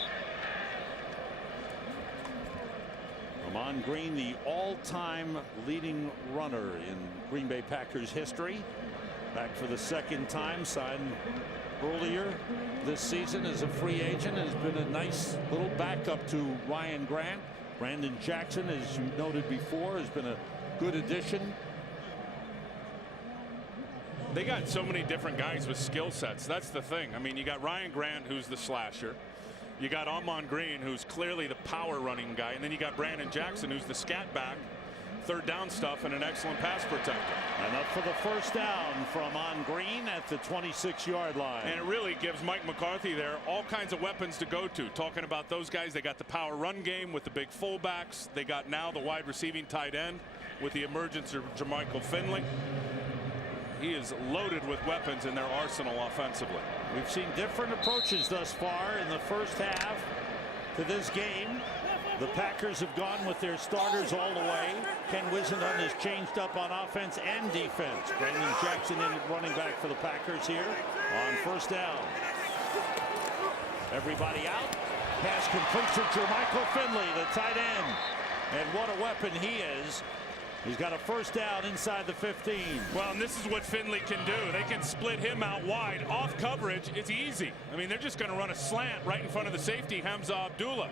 Amon Green, the all-time leading runner in Green Bay Packers history. Back for the 2nd time, signed earlier this season as a free agent. Has been a nice little backup to Ryan Grant. Brandon Jackson, as you noted before, has been a good addition. They got so many different guys with skill sets. That's the thing. I mean, you got Ryan Grant, who's the slasher. You got Amon Green, who's clearly the power running guy. And then you got Brandon Jackson, who's the scat back, 3rd down stuff, and an excellent pass protector. And up for the 1st down from Amon Green at the 26-yard line. And it really gives Mike McCarthy there all kinds of weapons to go to. Talking about those guys, they got the power run game with the big fullbacks. They got now the wide receiving tight end with the emergence of Jermichael Finley. He is loaded with weapons in their arsenal offensively. We've seen different approaches thus far in the first half to this game. The Packers have gone with their starters all the way. Ken Whisenhunt has changed up on offense and defense. Brandon Jackson in at running back for the Packers here on 1st down. Everybody out. Pass complete to Jermichael Finley, the tight end. And what a weapon he is. He's got a 1st down inside the 15. Well, and this is what Finley can do. They can split him out wide. Off coverage, it's easy. I mean, they're just going to run a slant right in front of the safety, Hamza Abdullah.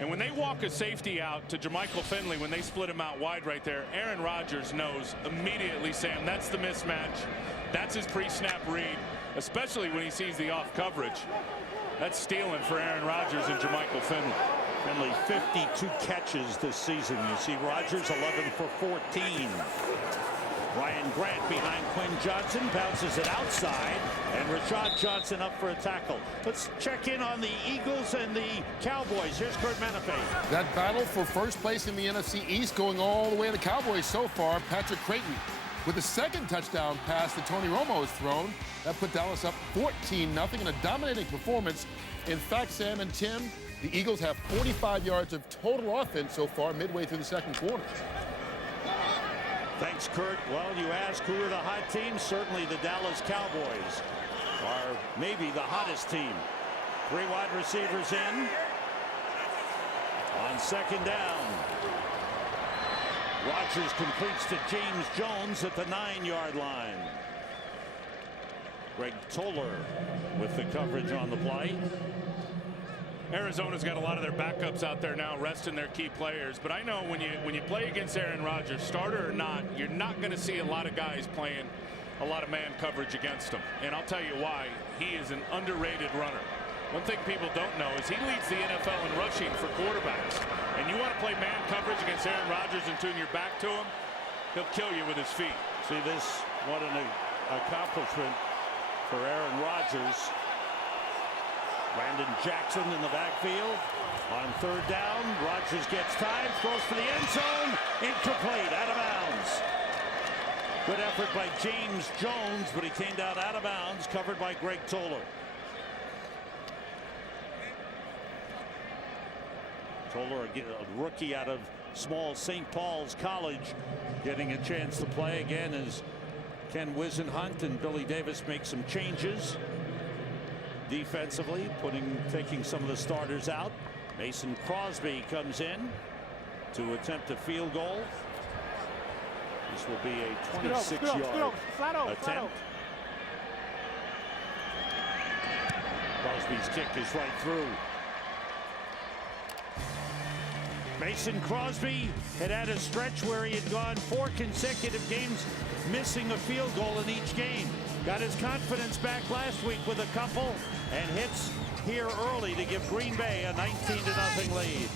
And when they walk a safety out to Jermichael Finley, when they split him out wide right there, Aaron Rodgers knows immediately, Sam, that's the mismatch. That's his pre-snap read, especially when he sees the off coverage. That's stealing for Aaron Rodgers and Jermichael Finley. Finley 52 catches this season. You see Rodgers 11 for 14. Ryan Grant behind Quinn Johnson, bounces it outside, and Rashad Johnson up for a tackle. Let's check in on the Eagles and the Cowboys. Here's Kurt Menefee. That battle for first place in the NFC East going all the way to the Cowboys so far. Patrick Creighton with the second touchdown pass that Tony Romo has thrown. That put Dallas up 14-0 in a dominating performance. In fact, Sam and Tim, the Eagles have 45 yards of total offense so far midway through the second quarter. Thanks, Kurt. Well, you ask who are the hot teams. Certainly the Dallas Cowboys are maybe the hottest team. 3 wide receivers in. On second down. Rodgers completes to James Jones at the 9-yard line. Greg Toller with the coverage on the play. Arizona's got a lot of their backups out there now resting their key players, but I know when you play against Aaron Rodgers, starter or not, you're not going to see a lot of guys playing a lot of man coverage against him. And I'll tell you why. He is an underrated runner. One thing people don't know is he leads the NFL in rushing for quarterbacks. And you want to play man coverage against Aaron Rodgers and tune your back to him, he'll kill you with his feet. See this, what an accomplishment for Aaron Rodgers. Brandon Jackson in the backfield. On third down, Rodgers gets time, throws for the end zone. Incomplete, out of bounds. Good effort by James Jones, but he came down out of bounds, covered by Greg Toller. Toller, a rookie out of small St. Paul's College, getting a chance to play again as Ken Wisenhunt and Billy Davis make some changes defensively, taking some of the starters out. Mason Crosby comes in to attempt a field goal. This will be a 26-yard attempt. Crosby's kick is right through. Mason Crosby had had a stretch where he had gone 4 consecutive games missing a field goal in each game. Got his confidence back last week with a couple and hits here early to give Green Bay a 19-0 lead.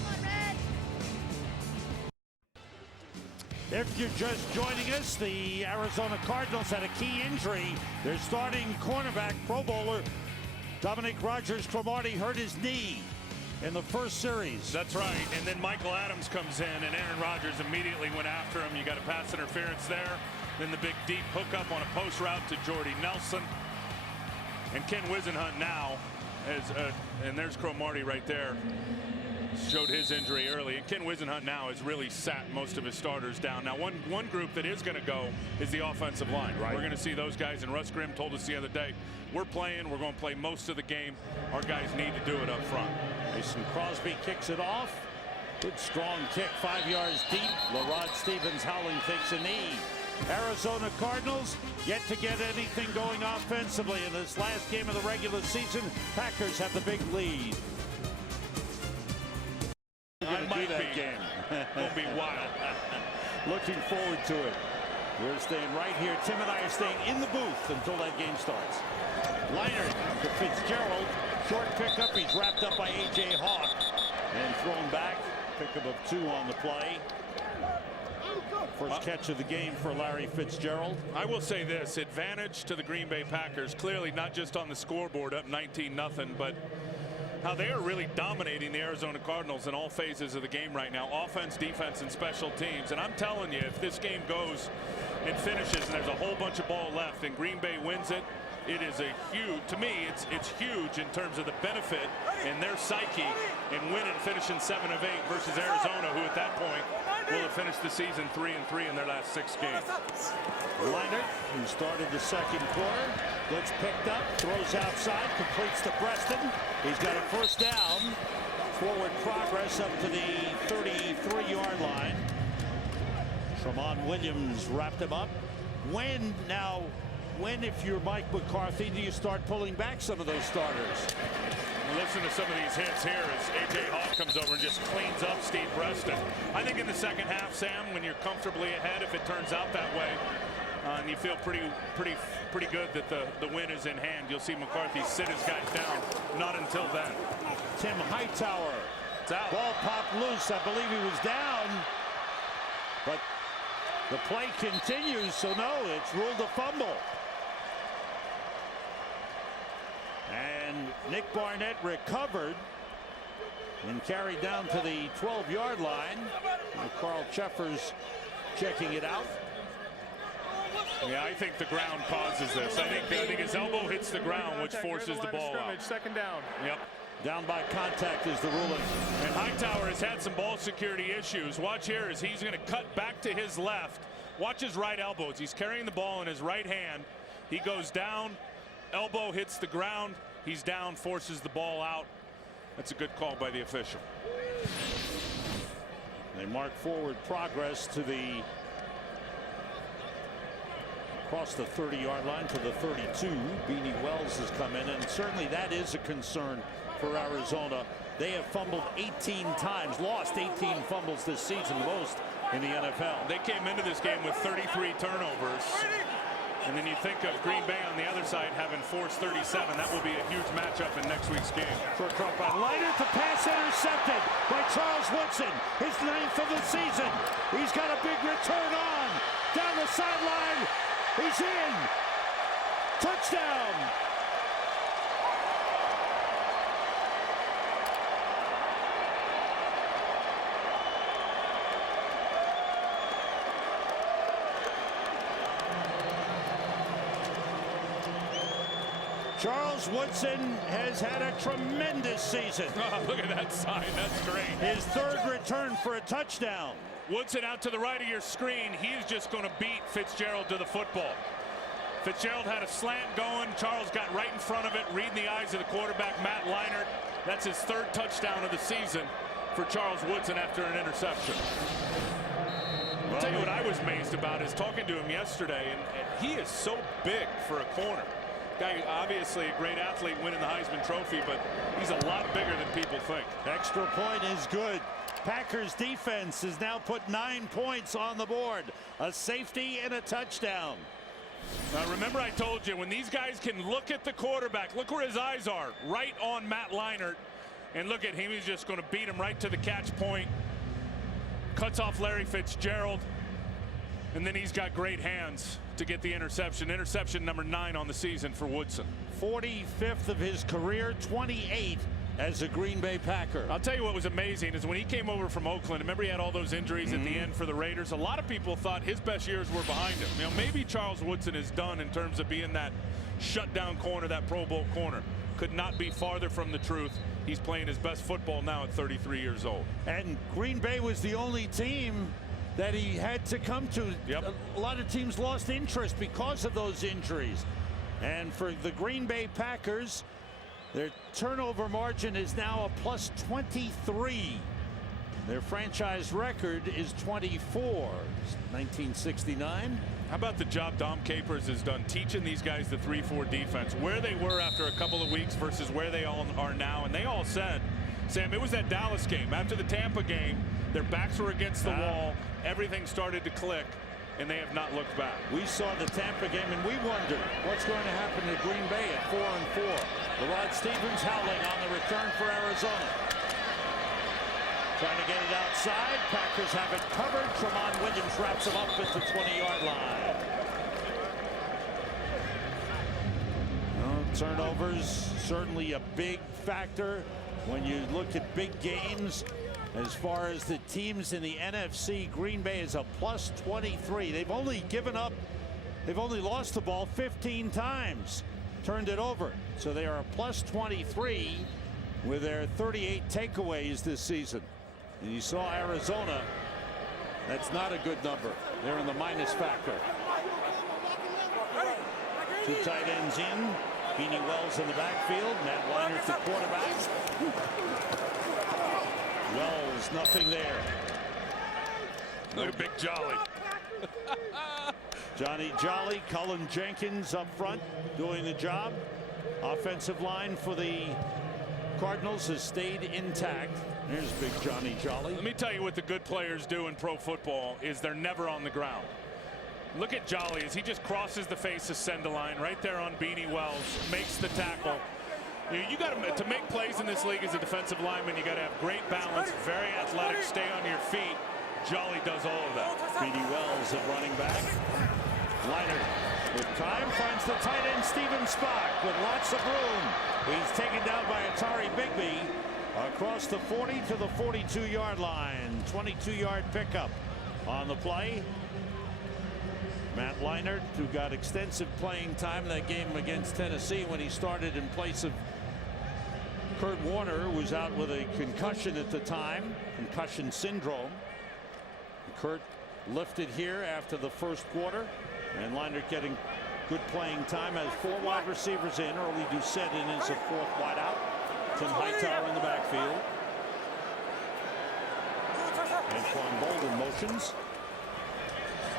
If you're just joining us, the Arizona Cardinals had a key injury. Their starting cornerback, Pro Bowler Dominic Rodgers-Cromartie, hurt his knee in the first series. That's right. And then Michael Adams comes in, and Aaron Rodgers immediately went after him. You got a pass interference there. Then the big deep hookup on a post route to Jordy Nelson. And Ken Wisenhunt now, and there's Cromartie right there, showed his injury early. And Ken Wisenhunt now has really sat most of his starters down. Now, one group that is going to go is the offensive line. Right. We're going to see those guys, and Russ Grimm told us the other day, we're going to play most of the game. Our guys need to do it up front. Mason Crosby kicks it off. Good strong kick, 5 yards deep. LaRod Stevens-Howling takes a knee. Arizona Cardinals yet to get anything going offensively in this last game of the regular season. Packers have the big lead. I might be. Game. Will be wild. Looking forward to it. We're staying right here. Tim and I are staying in the booth until that game starts. Leinart to Fitzgerald. Short pickup. He's wrapped up by A.J. Hawk and thrown back. Pickup of 2 on the play. First catch of the game for Larry Fitzgerald. I will say this, advantage to the Green Bay Packers, clearly not just on the scoreboard up 19-0, but how they are really dominating the Arizona Cardinals in all phases of the game right now, offense, defense, and special teams. And I'm telling you, if this game goes and finishes and there's a whole bunch of ball left and Green Bay wins it, it is a huge, to me, it's huge in terms of the benefit in their psyche in winning, finishing 7 of 8 versus Arizona, who at that point will have finished the season 3-3 in their last 6 games. Leinart, who started the second quarter, gets picked up, throws outside, completes to Preston. He's got a first down. Forward progress up to the 33-yard line. Tramon Williams wrapped him up. When, if you're Mike McCarthy, do you start pulling back some of those starters? Well, listen to some of these hits here as A.J. Hawk comes over and just cleans up Steve Preston. I think in the second half, Sam, when you're comfortably ahead, if it turns out that way, and you feel pretty good that the win is in hand, you'll see McCarthy sit his guys down. Not until then. Tim Hightower. It's out. Ball popped loose. I believe he was down, but The play continues, so no, it's ruled a fumble. And Nick Barnett recovered and carried down to the 12-yard line. And Carl Cheffers checking it out. Yeah, I think the ground causes this. I think his elbow hits the ground, which forces the ball out. Second down. Yep. Down by contact is the ruling. And Hightower has had some ball security issues. Watch here as he's going to cut back to his left. Watch his right elbow. He's carrying the ball in his right hand. He goes down. Elbow hits the ground. He's down, forces the ball out. That's a good call by the official. They mark forward progress to the across the 30-yard line to the 32. Beanie Wells has come in, and certainly that is a concern for Arizona. They have fumbled 18 times, lost 18 fumbles this season, most in the NFL. They came into this game with 33 turnovers. And then you think of Green Bay on the other side having forced 37. That will be a huge matchup in next week's game. Short drop by Leiter, the pass intercepted by Charles Woodson. His 9th of the season. He's got a big return on. Down the sideline. He's in. Touchdown. Charles Woodson has had a tremendous season. Oh, look at that sign. That's great. His 3rd return for a touchdown. Woodson out to the right of your screen. He's just going to beat Fitzgerald to the football. Fitzgerald had a slant going. Charles got right in front of it, reading the eyes of the quarterback, Matt Leinart. That's his 3rd touchdown of the season for Charles Woodson after an interception. I'll tell you what I was amazed about is talking to him yesterday, and he is so big for a corner. Guy, obviously a great athlete winning the Heisman Trophy, but he's a lot bigger than people think. Extra point is good. Packers defense has now put 9 points on the board. A safety and a touchdown. Now remember, I told you, when these guys can look at the quarterback, look where his eyes are, right on Matt Leinart, and look at him. He's just going to beat him right to the catch point. Cuts off Larry Fitzgerald, and then he's got great hands to get the interception. Interception number 9 on the season for Woodson. 45th of his career, 28 as a Green Bay Packer. I'll tell you what was amazing is when he came over from Oakland, remember he had all those injuries at the end for the Raiders. A lot of people thought his best years were behind him. You know, maybe Charles Woodson is done in terms of being that shutdown corner, that Pro Bowl corner. Could not be farther from the truth. He's playing his best football now at 33 years old. And Green Bay was the only team that he had to come to. Yep. A lot of teams lost interest because of those injuries. And for the Green Bay Packers, their turnover margin is now a plus 23. Their franchise record is 24. 1969. How about the job Dom Capers has done teaching these guys the 3-4 defense, where they were after a couple of weeks versus where they all are now. And they all said, Sam, it was that Dallas game. After the Tampa game, their backs were against the wall. Everything started to click, and they have not looked back. We saw the Tampa game, and we wondered what's going to happen to Green Bay at 4-4. Rod Stevens howling on the return for Arizona. Trying to get it outside. Packers have it covered. Tramon Williams wraps him up at the 20-yard line. Well, turnovers certainly a big factor when you look at big games. As far as the teams in the NFC, Green Bay is a plus 23. They've only lost the ball 15 times, turned it over. So they are a plus 23 with their 38 takeaways this season. And you saw Arizona. That's not a good number. They're in the minus factor. 2 tight ends in. Beanie Wells in the backfield. Matt Leinart the quarterback. Wells, nothing there. Look at Big Jolly. Johnny Jolly, Cullen Jenkins up front doing the job. Offensive line for the Cardinals has stayed intact. There's Big Johnny Jolly. Let me tell you what the good players do in pro football is they're never on the ground. Look at Jolly as he just crosses the face of Sendeline right there on Beanie Wells, makes the tackle. You got to make plays in this league as a defensive lineman. You got to have great balance, very athletic, stay on your feet. Jolly does all of that. Beanie Wells Wells at running back. Leonard with time finds the tight end Stephen Spock with lots of room. He's taken down by Atari Bigby across the 40 to the 42-yard line. 22-yard pickup on the play. Matt Leinart, who got extensive playing time in that game against Tennessee when he started in place of Kurt Warner, who was out with a concussion at the time, concussion syndrome. Kurt lifted here after the first quarter, and Leinart getting good playing time as 4 wide receivers in. Early Doucette in as a 4th wide out. Tim Hightower in the backfield. Anquan Bolden motions.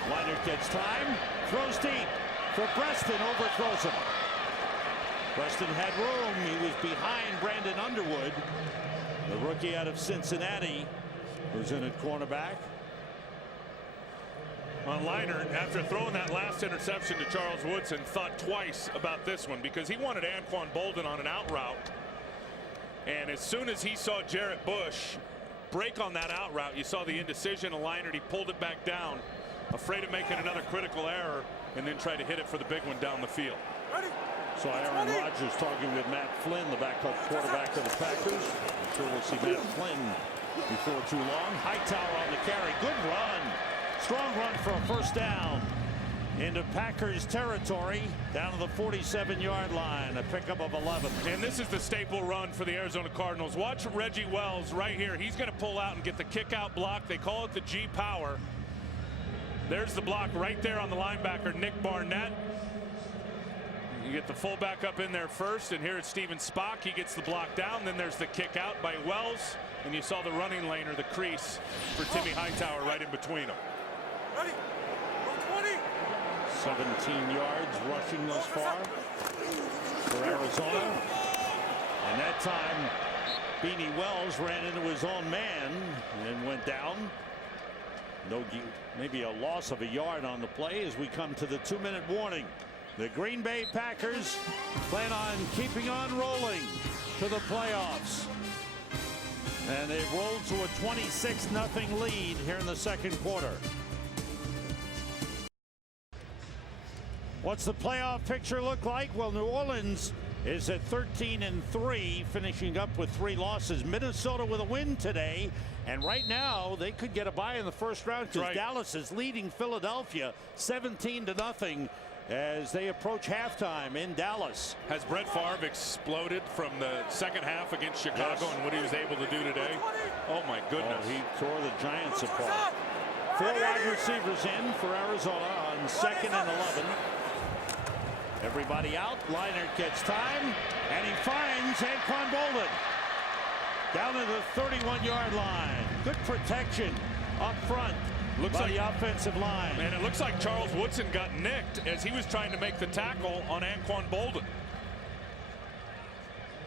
Leinart gets time, throws deep for Preston, overthrows him. Preston had room. He was behind Brandon Underwood, the rookie out of Cincinnati, who's in at cornerback. Leinart, after throwing that last interception to Charles Woodson, thought twice about this one because he wanted Anquan Bolden on an out route. And as soon as he saw Jarrett Bush break on that out route, you saw the indecision of Leinart. He pulled it back down, afraid of making another critical error, and then tried to hit it for the big one down the field. So Aaron Rodgers talking with Matt Flynn, the backup quarterback of the Packers. I'm sure we'll see Matt Flynn before too long. Hightower on the carry. Good run. Strong run for a first down into Packers territory down to the 47-yard line. A pickup of 11. And this is the staple run for the Arizona Cardinals. Watch Reggie Wells right here. He's going to pull out and get the kick out block. They call it the G power. There's the block right there on the linebacker, Nick Barnett. You get the fullback up in there first, and here is Stephen Spock. He gets the block down. Then there's the kick out by Wells, and you saw the running lane or the crease for Timmy Hightower right in between them. 17 yards rushing thus far for Arizona. And that time, Beanie Wells ran into his own man and went down. Maybe a loss of a yard on the play as we come to the 2-minute warning. The Green Bay Packers plan on keeping on rolling to the playoffs. And they've rolled to a 26-0 lead here in the second quarter. What's the playoff picture look like? Well, New Orleans is at 13-3, finishing up with 3 losses. Minnesota with a win today, and right now they could get a bye in the first round because Dallas is leading Philadelphia 17-0 as they approach halftime in Dallas. Has Brett Favre exploded from the second half against Chicago and what he was able to do today? Oh my goodness. Oh, he tore the Giants apart. 4 wide receivers in for Arizona on 2nd and 11. Everybody out. Leinart gets time, and he finds Anquan Bolden down to the 31-yard line. Good protection up front. Looks like the offensive line. And it looks like Charles Woodson got nicked as he was trying to make the tackle on Anquan Bolden.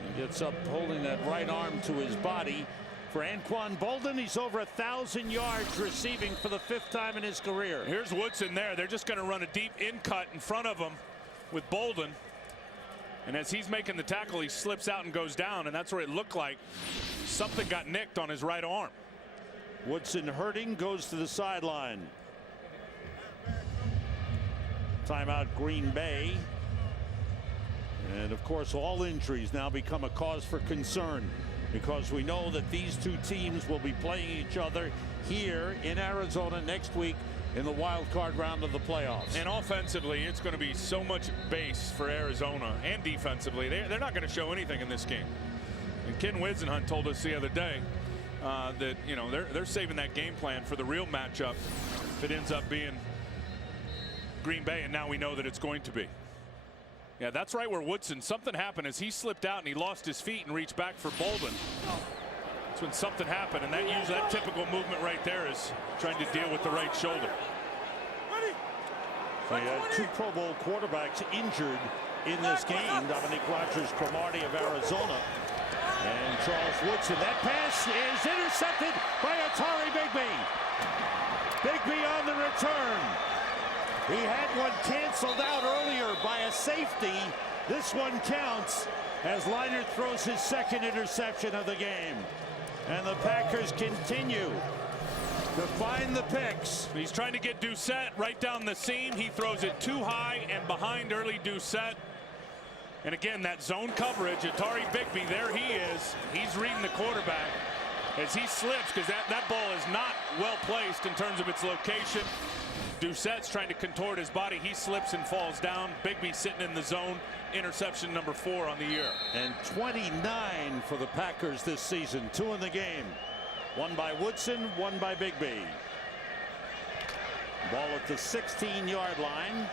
He gets up holding that right arm to his body. For Anquan Bolden, he's over 1,000 yards receiving for the 5th time in his career. Here's Woodson there. They're just going to run a deep in cut in front of him with Bolden. And as he's making the tackle, he slips out and goes down, and that's where it looked like something got nicked on his right arm. Woodson hurting, goes to the sideline. Timeout Green Bay. And of course, all injuries now become a cause for concern because we know that these 2 teams will be playing each other here in Arizona next week in the wild card round of the playoffs. And offensively, it's going to be so much base for Arizona, and defensively, they're not going to show anything in this game. And Ken Wisenhunt told us the other day that they're saving that game plan for the real matchup if it ends up being Green Bay, and now we know that it's going to be. Yeah, that's right where Woodson, something happened as he slipped out and he lost his feet and reached back for Bolden. That's when something happened, and that typical movement right there is trying to deal with the right shoulder. So you had 2 Pro Bowl quarterbacks injured in this game. Dominique Rodgers-Cromartie of Arizona and Charles Woodson. That pass is intercepted by Atari Bigby. Bigby on the return. He had one canceled out earlier by a safety. This one counts as Leinart throws his 2nd interception of the game. And the Packers continue to find the picks. He's trying to get Doucette right down the seam. He throws it too high and behind early Doucette. And again, that zone coverage, Atari Bigby, there he is. He's reading the quarterback as he slips, because that ball is not well placed in terms of its location. Doucette's trying to contort his body. He slips and falls down. Bigby sitting in the zone. Interception number 4 on the year. And 29 for the Packers this season. 2 in the game. One by Woodson, one by Bigby. Ball at the 16-yard line.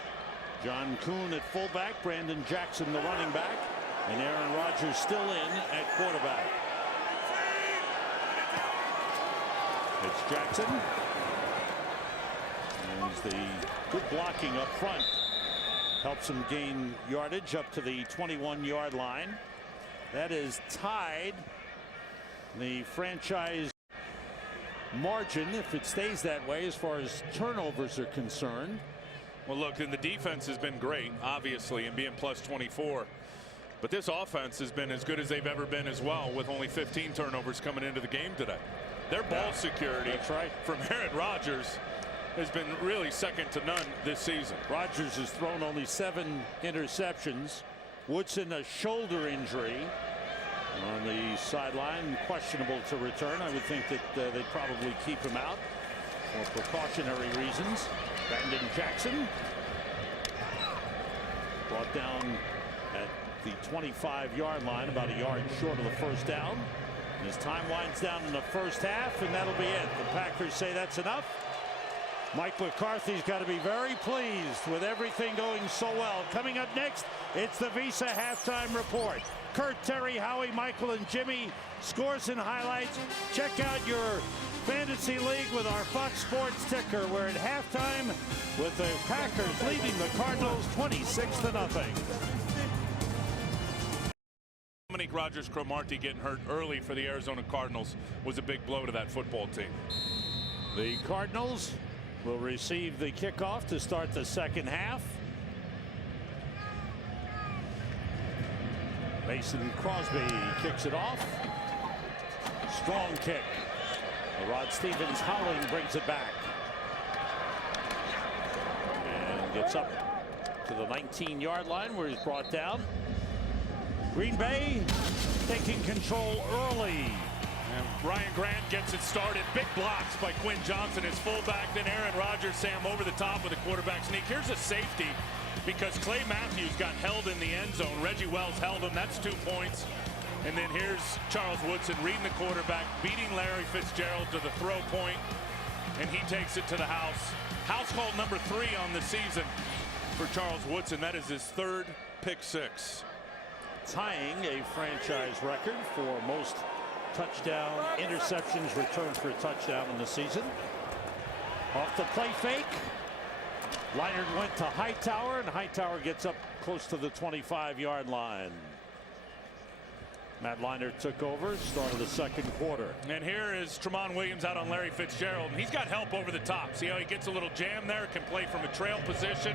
John Kuhn at fullback, Brandon Jackson the running back, and Aaron Rodgers still in at quarterback. It's Jackson. And the good blocking up front helps him gain yardage up to the 21-yard line. That is tied the franchise margin, if it stays that way, as far as turnovers are concerned. Well, look, and the defense has been great, obviously, and being plus 24. But this offense has been as good as they've ever been as well, with only 15 turnovers coming into the game today. Their ball security, that's right, from Aaron Rodgers has been really second to none this season. Rodgers has thrown only 7 interceptions. Woodson, a shoulder injury on the sideline, questionable to return. I would think that they'd probably keep him out for precautionary reasons. Brandon Jackson brought down at the 25-yard line, about a yard short of the first down. And his time winds down in the first half, and that'll be it. The Packers say that's enough. Mike McCarthy's got to be very pleased with everything going so well. Coming up next, it's the Visa halftime report. Kurt, Terry, Howie, Michael, and Jimmy, scores and highlights. Check out your fantasy league with our Fox Sports ticker. We're at halftime with the Packers leading the Cardinals 26-0. Dominique Rodgers-Cromartie getting hurt early for the Arizona Cardinals was a big blow to that football team. The Cardinals will receive the kickoff to start the second half. Mason Crosby kicks it off. Strong kick. Rod Stevens howling brings it back. And gets up to the 19-yard line where he's brought down. Green Bay taking control early. And Ryan Grant gets it started. Big blocks by Quinn Johnson, his fullback. Then Aaron Rodgers, Sam, over the top with a quarterback sneak. Here's a safety because Clay Matthews got held in the end zone. Reggie Wells held him. That's 2 points. And then here's Charles Woodson reading the quarterback, beating Larry Fitzgerald to the throw point, and he takes it to the house. House call number 3 on the season for Charles Woodson. That is his 3rd pick 6. Tying a franchise record for most touchdown interceptions returned for a touchdown in the season. Off the play fake. Leinart went to Hightower, and Hightower gets up close to the 25-yard line. Matt Leinart took over, started the second quarter. And here is Tramon Williams out on Larry Fitzgerald. And he's got help over the top. See how he gets a little jam there, can play from a trail position,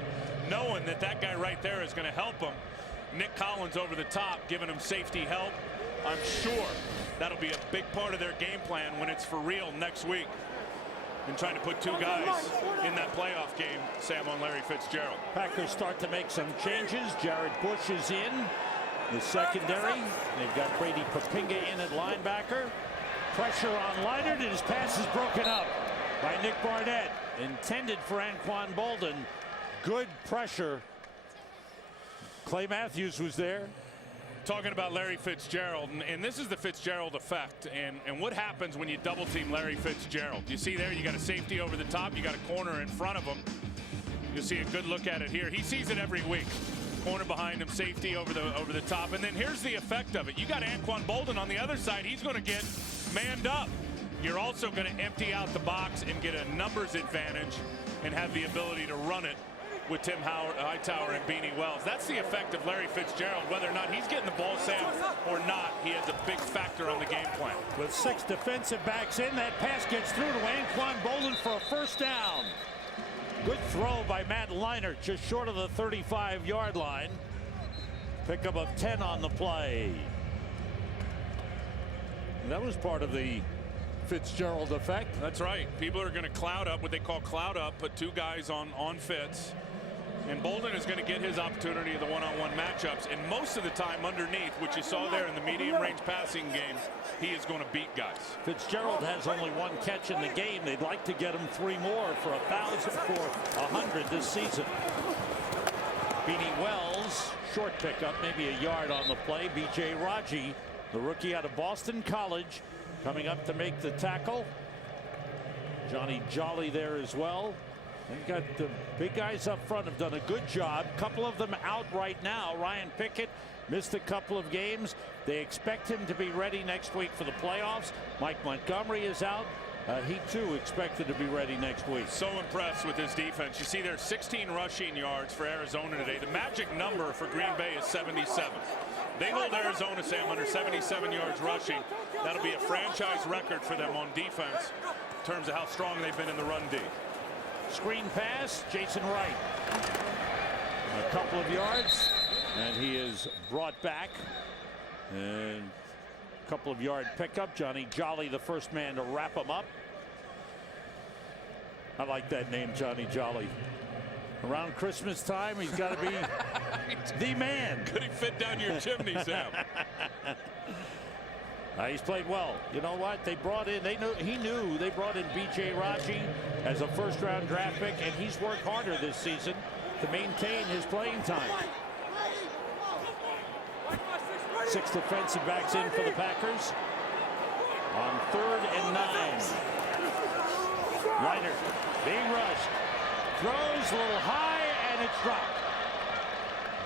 knowing that that guy right there is going to help him. Nick Collins over the top, giving him safety help. I'm sure that'll be a big part of their game plan when it's for real next week. And trying to put 2 guys in that playoff game, Sam, on Larry Fitzgerald. Packers start to make some changes. Jared Bush is in the secondary. They've got Brady Papinga in at linebacker. Pressure on Leinart, and his pass is broken up by Nick Barnett. Intended for Anquan Bolden. Good pressure. Clay Matthews was there. Talking about Larry Fitzgerald, and this is the Fitzgerald effect, and what happens when you double team Larry Fitzgerald. You see there, you got a safety over the top, you got a corner in front of him. You'll see a good look at it here. He sees it every week. Corner behind him, safety over the top, and then here's the effect of it. You got Anquan Bolden on the other side. He's going to get manned up. You're also going to empty out the box and get a numbers advantage and have the ability to run it with Tim Hightower and Beanie Wells. That's the effect of Larry Fitzgerald. Whether or not he's getting the ball, Sam, or not, he has a big factor on the game plan. With 6 defensive backs in, that pass gets through to Anquan Bolden for a first down. Good throw by Matt Leinart, just short of the 35-yard line. Pickup of 10 on the play. And that was part of the Fitzgerald effect. That's right. People are going to cloud up, what they call cloud up, put two guys on Fitz. And Bolden is going to get his opportunity of the one-on-one matchups. And most of the time underneath, which you saw there in the medium range passing game, he is going to beat guys. Fitzgerald has only one catch in the game. They'd like to get him 3 more for 100 this season. Beanie Wells, short pickup, maybe a yard on the play. B.J. Raji, the rookie out of Boston College, coming up to make the tackle. Johnny Jolly there as well. And got the big guys up front have done a good job. Couple of them out right now. Ryan Pickett missed a couple of games. They expect him to be ready next week for the playoffs. Mike Montgomery is out. He too expected to be ready next week. So impressed with his defense. You see there's 16 rushing yards for Arizona today. The magic number for Green Bay is 77. They hold Arizona, Sam, under 77 yards rushing. That'll be a franchise record for them on defense in terms of how strong they've been in the run D. Screen pass, Jason Wright. A couple of yards, and he is brought back. And a couple of yard pickup. Johnny Jolly, the first man to wrap him up. I like that name, Johnny Jolly. Around Christmas time, he's got to be the man. Could he fit down your chimney, Sam? He's played well. You know what? They brought in, they brought in B.J. Raji as a first-round draft pick, and he's worked harder this season to maintain his playing time. 6 defensive backs in for the Packers. On 3rd and 9. Reiner being rushed. Throws a little high, and it's dropped.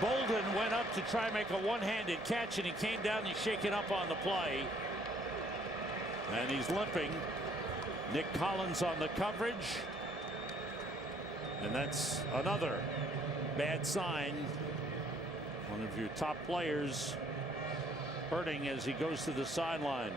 Bolden went up to try and make a one-handed catch, and he came down and shaken up on the play. And he's limping. Nick Collins on the coverage. And that's another bad sign. One of your top players hurting as he goes to the sideline.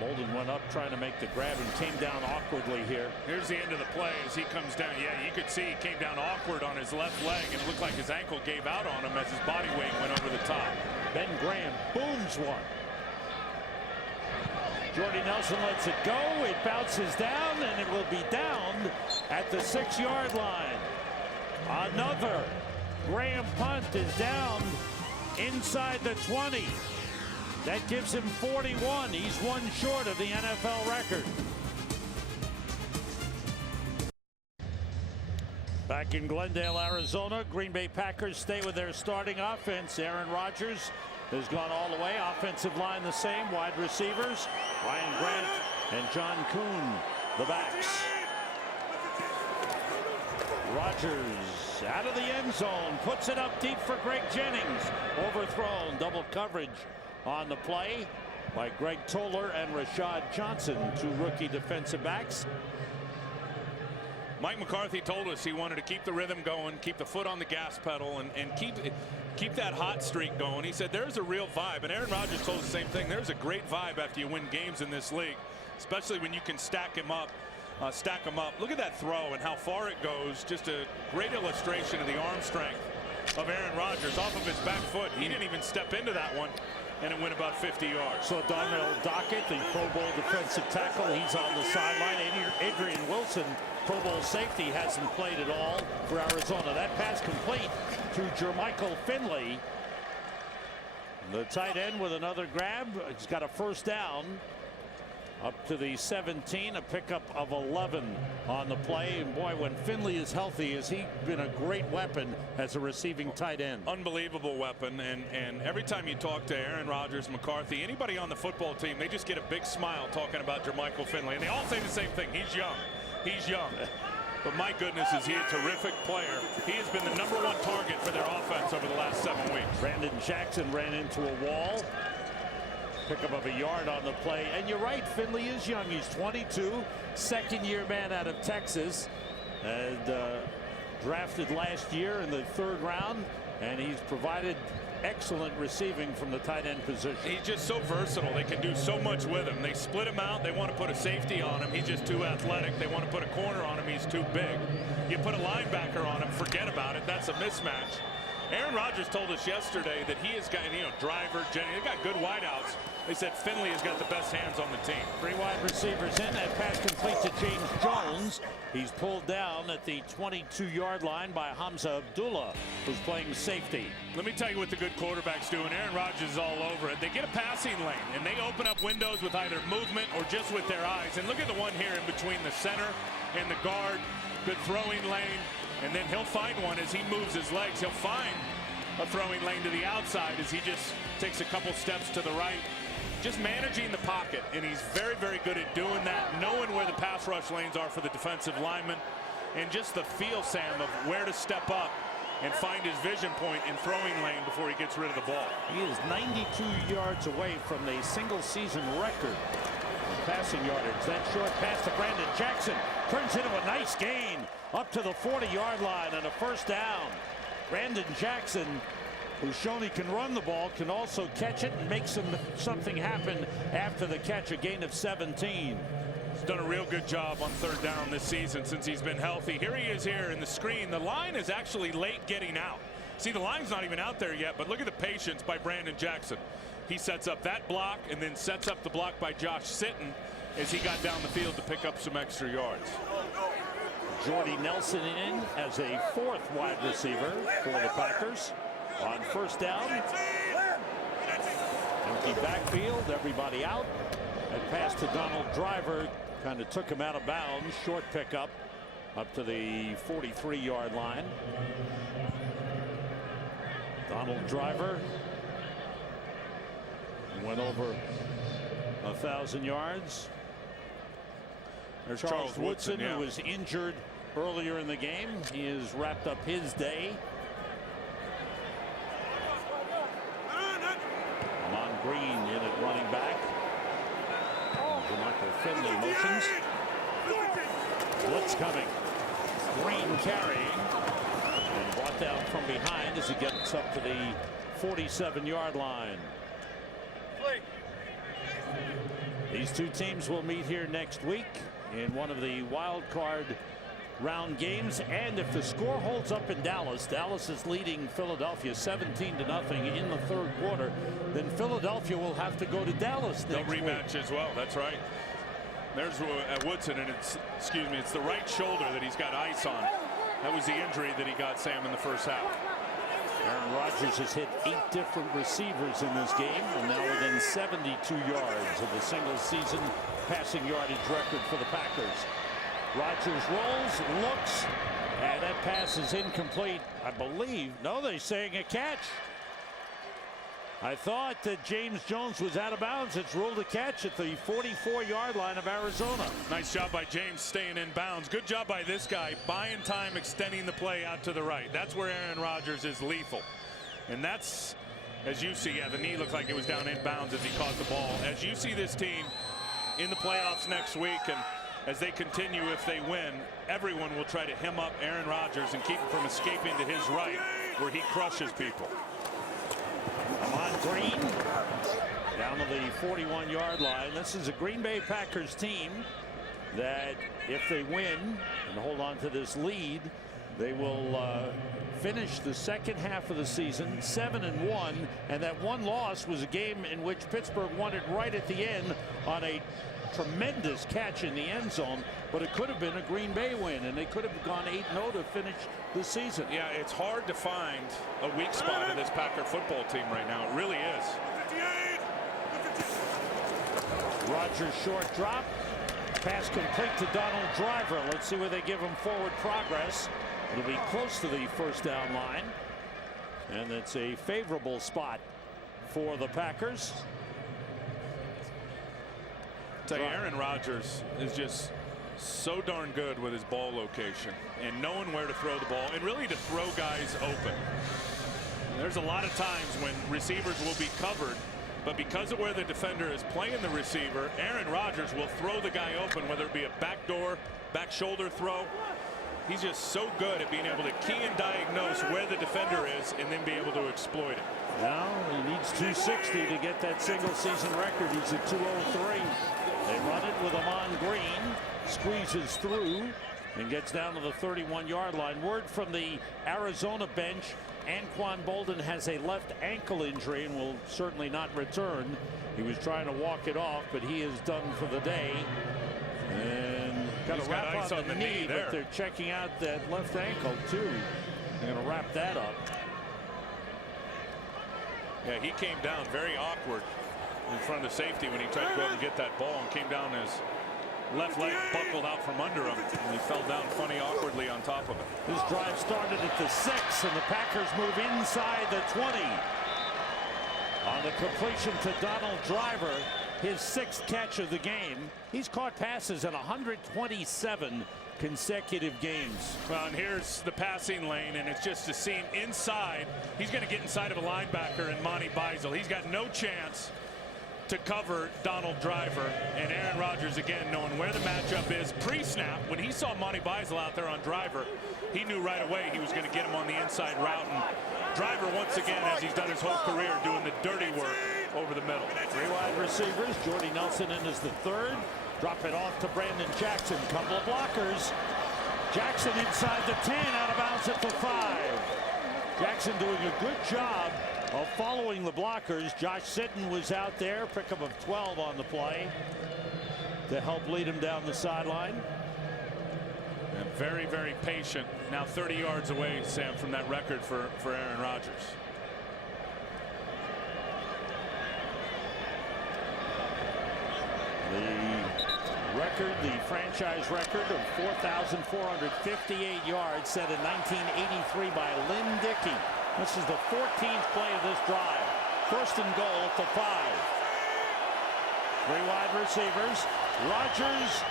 Bolden went up trying to make the grab and came down awkwardly here. Here's the end of the play as he comes down. Yeah, you could see he came down awkward on his left leg, and it looked like his ankle gave out on him as his body weight went over the top. Ben Graham booms one. Jordy Nelson lets it go. It bounces down, and it will be down at the 6-yard line. Another Graham punt is down inside the 20. That gives him 41. He's one short of the NFL record. Back in Glendale, Arizona, Green Bay Packers stay with their starting offense. Aaron Rodgers has gone all the way. Offensive line the same. Wide receivers, Ryan Grant and John Kuhn, the backs. Rodgers out of the end zone, puts it up deep for Greg Jennings. Overthrown, double coverage on the play by Greg Toller and Rashad Johnson, 2 rookie defensive backs. Mike McCarthy told us he wanted to keep the rhythm going, keep the foot on the gas pedal, and keep that hot streak going. He said there's a real vibe, and Aaron Rodgers told us the same thing. There's a great vibe after you win games in this league, especially when you can stack him up. Look at that throw and how far it goes. Just a great illustration of the arm strength of Aaron Rodgers off of his back foot. He didn't even step into that one, and it went about 50 yards. So Donnell Dockett, the Pro Bowl defensive tackle, he's on the sideline. Adrian Wilson, Pro Bowl safety, hasn't played at all for Arizona. That pass complete to Jermichael Finley. The tight end with another grab. He's got a first down. Up to the 17, a pickup of 11 on the play. And boy, when Finley is healthy, has he been a great weapon as a receiving tight end. Unbelievable weapon. And every time you talk to Aaron Rodgers, McCarthy, anybody on the football team, they just get a big smile talking about Jermichael Finley. And they all say the same thing. He's young. He's young. But my goodness, is he a terrific player. He has been the #1 target for their offense over the last 7 weeks. Brandon Jackson ran into a wall. Pickup of a yard on the play. And you're right, Finley is young. He's 22, second-year man out of Texas, and drafted last year in the 3rd round, and he's provided excellent receiving from the tight end position. He's just so versatile. They can do so much with him. They split him out. They want to put a safety on him. He's just too athletic. They want to put a corner on him. He's too big. You put a linebacker on him, forget about it. That's a mismatch. Aaron Rodgers told us yesterday that he has got, Driver, Jenny, they got good wideouts. They said Finley has got the best hands on the team. 3 wide receivers in. That pass complete to James Jones. He's pulled down at the 22-yard line by Hamza Abdullah, who's playing safety. Let me tell you what the good quarterbacks do, and Aaron Rodgers is all over it. They get a passing lane, and they open up windows with either movement or just with their eyes. And look at the one here in between the center and the guard. Good throwing lane, and then he'll find one as he moves his legs. He'll find a throwing lane to the outside as he just takes a couple steps to the right. Just managing the pocket, and he's very, very good at doing that, knowing where the pass rush lanes are for the defensive linemen, and just the feel, Sam, of where to step up and find his vision point in throwing lane before he gets rid of the ball. He is 92 yards away from the single-season record in passing yardage. That short pass to Brandon Jackson turns into a nice gain up to the 40-yard line and a first down. Brandon Jackson, who's shown he can run the ball, can also catch it and make something happen after the catch, a gain of 17. He's done a real good job on 3rd down this season since he's been healthy. Here he is here in the screen. The line is actually late getting out. See, the line's not even out there yet, but look at the patience by Brandon Jackson. He sets up that block and then sets up the block by Josh Sitton as he got down the field to pick up some extra yards. Jordy Nelson in as a 4th wide receiver for the Packers. On 1st down, empty backfield, everybody out. That pass to Donald Driver kind of took him out of bounds. Short pickup up to the 43-yard line. Donald Driver went over 1,000 yards. There's Charles Woodson, yeah, who was injured earlier in the game. He has wrapped up his day. Green in at running back. Jermichael Finley motions. Blitz coming. Green carrying and brought down from behind as he gets up to the 47-yard line. These two teams will meet here next week in one of the wild card round games, and if the score holds up in Dallas, Dallas is leading Philadelphia 17-0 in the 3rd quarter, then Philadelphia will have to go to Dallas next week. They'll rematch as well. That's right. There's Woodson, and it's the right shoulder that he's got ice on. That was the injury that he got, Sam, in the 1st half. Rodgers has hit 8 different receivers in this game, and now within 72 yards of the single-season passing yardage record for the Packers. Rodgers rolls, looks, and that pass is incomplete. I believe. No, they're saying a catch. I thought that James Jones was out of bounds. It's ruled a catch at the 44-yard line of Arizona. Nice job by James staying in bounds. Good job by this guy, buying time, extending the play out to the right. That's where Aaron Rodgers is lethal. And that's, as you see, the knee looked like it was down in bounds as he caught the ball. As you see this team in the playoffs next week, and as they continue, if they win, everyone will try to hem up Aaron Rodgers and keep him from escaping to his right, where he crushes people. Ahman Green down to the 41-yard line. This is a Green Bay Packers team that, if they win and hold on to this lead, they will finish the 2nd half of the season 7-1, and that one loss was a game in which Pittsburgh won it right at the end on a tremendous catch in the end zone, but it could have been a Green Bay win, and they could have gone 8-0 to finish the season. Yeah, it's hard to find a weak spot in this Packer football team right now. It really is. Rodgers short drop. Pass complete to Donald Driver. Let's see where they give him forward progress. It'll be close to the 1st down line, and it's a favorable spot for the Packers. Tell you, Aaron Rodgers is just so darn good with his ball location and knowing where to throw the ball and really to throw guys open. There's a lot of times when receivers will be covered, but because of where the defender is playing the receiver, Aaron Rodgers will throw the guy open, whether it be a backdoor, back shoulder throw. He's just so good at being able to key and diagnose where the defender is and then be able to exploit it. Now he needs 260 to get that single season record. He's at 203. They run it with Ahman Green. Squeezes through. and gets down to the 31-yard line. Word from the Arizona bench, Anquan Bolden has a left ankle injury and will certainly not return. He was trying to walk it off, but he is done for the day. And got a wrap ice on the knee, but they're checking out that left ankle too. They're going to wrap that up. Yeah, he came down very awkward in front of the safety when he tried to go out and get that ball, and came down, his left leg buckled out from under him, and he fell down funny awkwardly on top of it. This drive started at the 6, and the Packers move inside the 20 on the completion to Donald Driver, his 6th catch of the game. He's caught passes in 127 consecutive games. Well, and here's the passing lane, and it's just a scene inside. He's going to get inside of a linebacker in Monty Beisel. He's got no chance to cover Donald Driver, and Aaron Rodgers, again, knowing where the matchup is pre-snap. When he saw Monty Beisel out there on Driver, he knew right away he was going to get him on the inside route. And Driver, once again, as he's done his whole career, doing the dirty work over the middle. 3 wide receivers. Jordy Nelson in as the 3rd. Drop it off to Brandon Jackson. Couple of blockers. Jackson inside the 10, out of bounds at the 5. Jackson doing a good job of following the blockers. Josh Sitton was out there, pickup of 12 on the play to help lead him down the sideline. And very, very patient. Now 30 yards away, Sam, from that record for Aaron Rodgers. The record, the franchise record of 4,458 yards set in 1983 by Lynn Dickey. This is the 14th play of this drive. 1st and goal at the 5. 3 wide receivers. Rodgers,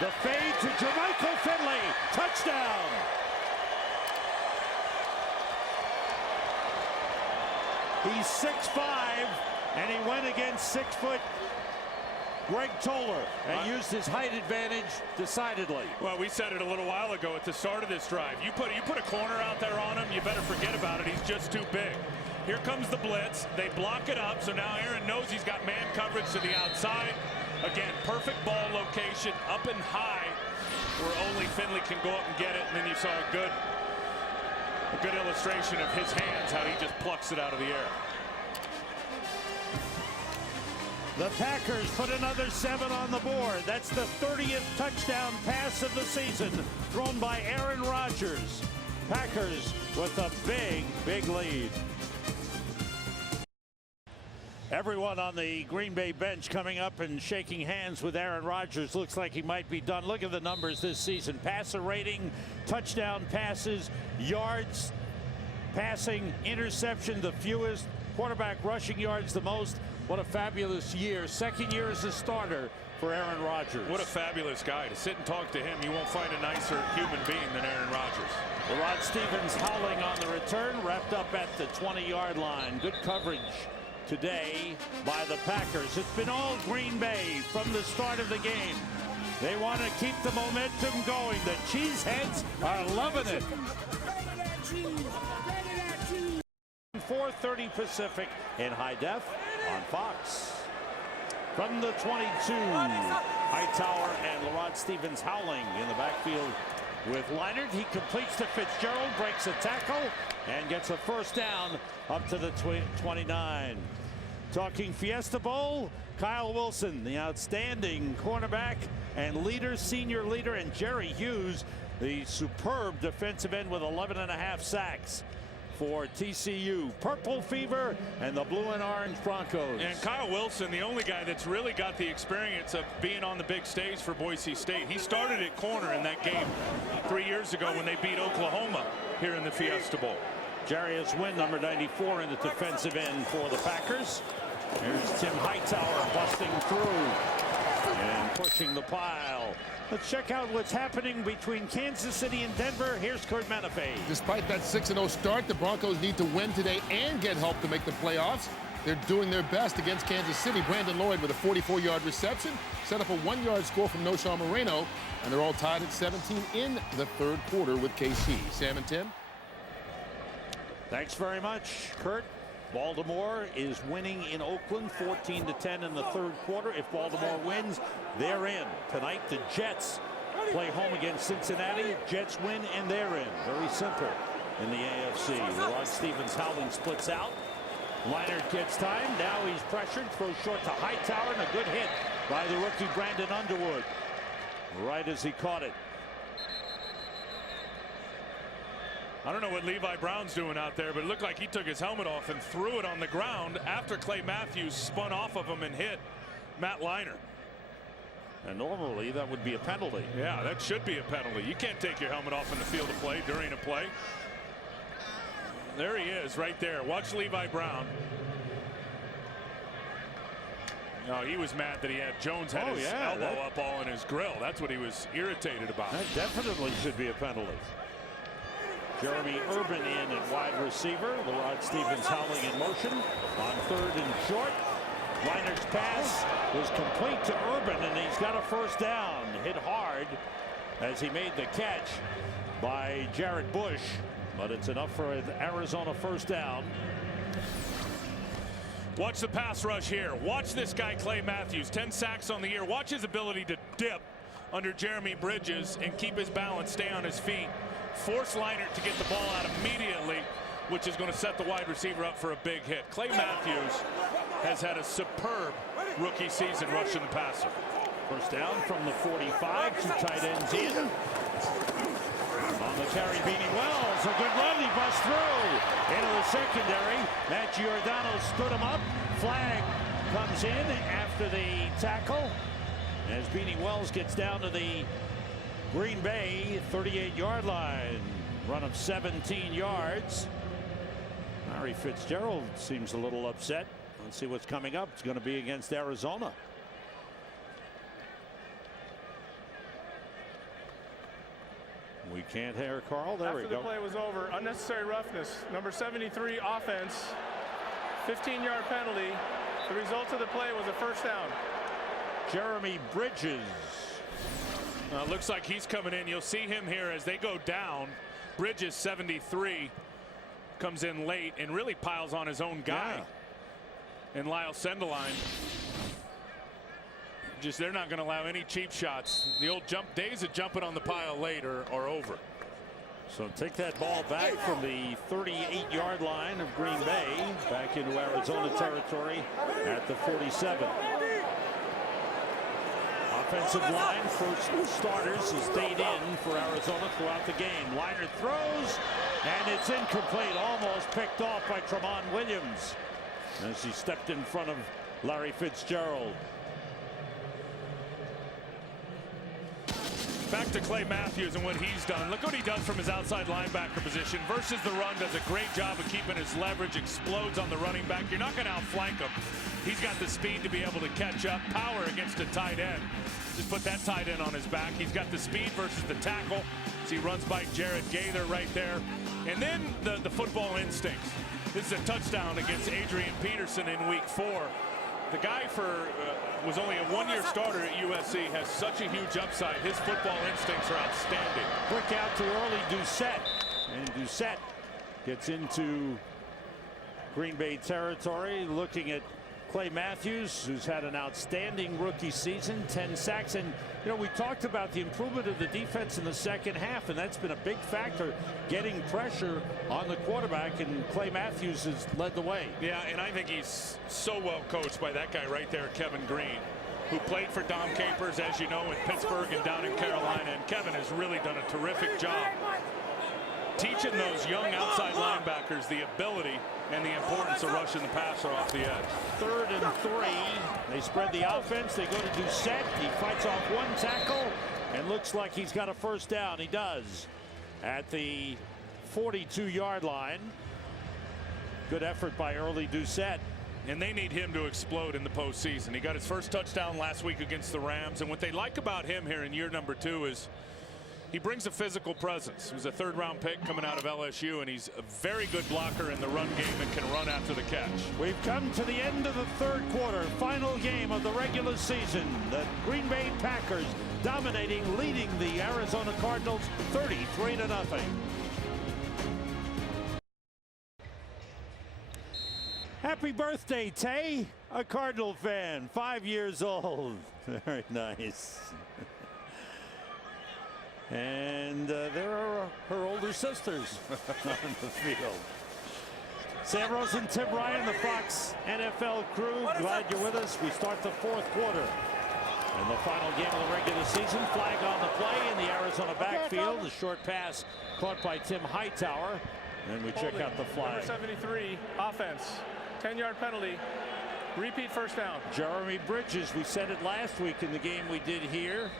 the fade to Jermichael Finley. Touchdown. He's 6'5", and he went against 6-foot Greg Toller and used his height advantage decidedly. Well, we said it a little while ago at the start of this drive. You put a corner out there on him, you better forget about it. He's just too big. Here comes the blitz. They block it up, so now Aaron knows he's got man coverage to the outside. Again, perfect ball location, up and high, where only Finley can go up and get it. And then you saw a good illustration of his hands, how he just plucks it out of the air. The Packers put another 7 on the board. That's the 30th touchdown pass of the season thrown by Aaron Rodgers. Packers with a big lead. Everyone on the Green Bay bench coming up and shaking hands with Aaron Rodgers. Looks like he might be done. Look at the numbers this season. Passer rating, touchdown passes, yards passing, interception the fewest, quarterback rushing yards the most. What a fabulous year. 2nd year as a starter for Aaron Rodgers. What a fabulous guy. To sit and talk to him, you won't find a nicer human being than Aaron Rodgers. Rod Stevens howling on the return, wrapped up at the 20-yard line. Good coverage today by the Packers. It's been all Green Bay from the start of the game. They want to keep the momentum going. The Cheeseheads are loving it. 4:30 Pacific in high def on Fox. From the 22, Hightower and LaRod Stevens howling in the backfield with Leonard. He completes to Fitzgerald, breaks a tackle, and gets a 1st down up to the 29. Talking Fiesta Bowl, Kyle Wilson, the outstanding cornerback and leader, senior leader, and Jerry Hughes, the superb defensive end with 11.5 sacks. For TCU, Purple Fever and the Blue and Orange Broncos. And Kyle Wilson, the only guy that's really got the experience of being on the big stage for Boise State. He started at corner in that game 3 years ago when they beat Oklahoma here in the Fiesta Bowl. Jarius Wynn, number 94 in the defensive end for the Packers. Here's Tim Hightower busting through and pushing the pile. Let's check out what's happening between Kansas City and Denver. Here's Kurt Menefee. Despite that 6-0 start, the Broncos need to win today and get help to make the playoffs. They're doing their best against Kansas City. Brandon Lloyd with a 44-yard reception, set up a 1-yard score from Noshawn Moreno, and they're all tied at 17 in the 3rd quarter with KC. Sam and Tim. Thanks very much, Kurt. Baltimore is winning in Oakland 14-10 in the 3rd quarter. If Baltimore wins, they're in. Tonight, the Jets play home against Cincinnati. Jets win and they're in. Very simple in the AFC. Rod Stevens Howling splits out. Leinart gets time. Now he's pressured. Throws short to Hightower, and a good hit by the rookie Brandon Underwood. Right as he caught it. I don't know what Levi Brown's doing out there, but it looked like he took his helmet off and threw it on the ground after Clay Matthews spun off of him and hit Matt Leinart. And normally that would be a penalty. Yeah, that should be a penalty. You can't take your helmet off in the field of play during a play. There he is right there. Watch Levi Brown. No, he was mad that he had Jones had his elbow up all in his grill. That's what he was irritated about. That definitely should be a penalty. Jeremy Urban in at wide receiver. The Rod Stevens Howling in motion on 3rd and short. Leinert's pass was complete to Urban, and he's got a first down. Hit hard as he made the catch by Jared Bush, but it's enough for an Arizona first down. Watch the pass rush here. Watch this guy Clay Matthews, 10 sacks on the year. Watch his ability to dip under Jeremy Bridges and keep his balance, stay on his feet. Force Leinart to get the ball out immediately, which is going to set the wide receiver up for a big hit. Clay Matthews has had a superb rookie season rushing the passer. First down from the 45, 2 tight ends in. On the carry, Beanie Wells, a good run, he busts through into the secondary. Matt Giordano stood him up. Flag comes in after the tackle as Beanie Wells gets down to the Green Bay 38-yard line. Run of 17 yards. Larry Fitzgerald seems a little upset. Let's see what's coming up. It's going to be against Arizona. We can't hear Carl. There we go. After the play was over, unnecessary roughness. Number 73 offense, 15-yard penalty. The result of the play was a first down. Jeremy Bridges. Looks like he's coming in. You'll see him here as they go down. Bridges, 73, comes in late and really piles on his own guy. Yeah. And Lyle Sendeline. Just they're not going to allow any cheap shots. The old days of jumping on the pile late are over. So take that ball back from the 38-yard line of Green Bay back into Arizona territory at the 47. Offensive line, first starters, has stayed in for Arizona throughout the game. Leinart throws, and it's incomplete, almost picked off by Tramon Williams as he stepped in front of Larry Fitzgerald. Back to Clay Matthews and what he's done. Look what he does from his outside linebacker position versus the run. Does a great job of keeping his leverage, explodes on the running back. You're not going to outflank him. He's got the speed to be able to catch up. Power against a tight end. Just put that tight end on his back. He's got the speed versus the tackle. So he runs by Jared Gaither right there. And then the football instincts. This is a touchdown against Adrian Peterson in week 4. The guy was only a one-year starter at USC, has such a huge upside. His football instincts are outstanding. Quick out to early Doucette. And Doucette gets into Green Bay territory, looking at Clay Matthews, who's had an outstanding rookie season, 10 sacks. And, you know, we talked about the improvement of the defense in the second half, and that's been a big factor, getting pressure on the quarterback, and Clay Matthews has led the way. Yeah, and I think he's so well coached by that guy right there, Kevin Green, who played for Dom Capers, as you know, in Pittsburgh and down in Carolina. And Kevin has really done a terrific job teaching those young outside linebackers the ability and the importance of rushing the passer off the edge. 3rd and 3. They spread the offense. They go to Doucette. He fights off one tackle and looks like he's got a first down. He does at the 42-yard line. Good effort by early Doucette. And they need him to explode in the postseason. He got his first touchdown last week against the Rams. And what they like about him here in year number 2 is he brings a physical presence. He was a 3rd-round pick coming out of LSU, and he's a very good blocker in the run game and can run after the catch. We've come to the end of the 3rd quarter, final game of the regular season. The Green Bay Packers dominating, leading the Arizona Cardinals 33-0. Happy birthday, Tay, a Cardinal fan, 5 years old. Very nice. And there are her older sisters on the field. Sam Rosen, Tim Ryan, the Fox NFL crew. Glad you're with us. We start the fourth quarter. And the final game of the regular season. Flag on the play in the Arizona backfield. The short pass caught by Tim Hightower. And we check out the flag. Number 73, offense. 10-yard penalty. Repeat first down. Jeremy Bridges, we said it last week in the game we did here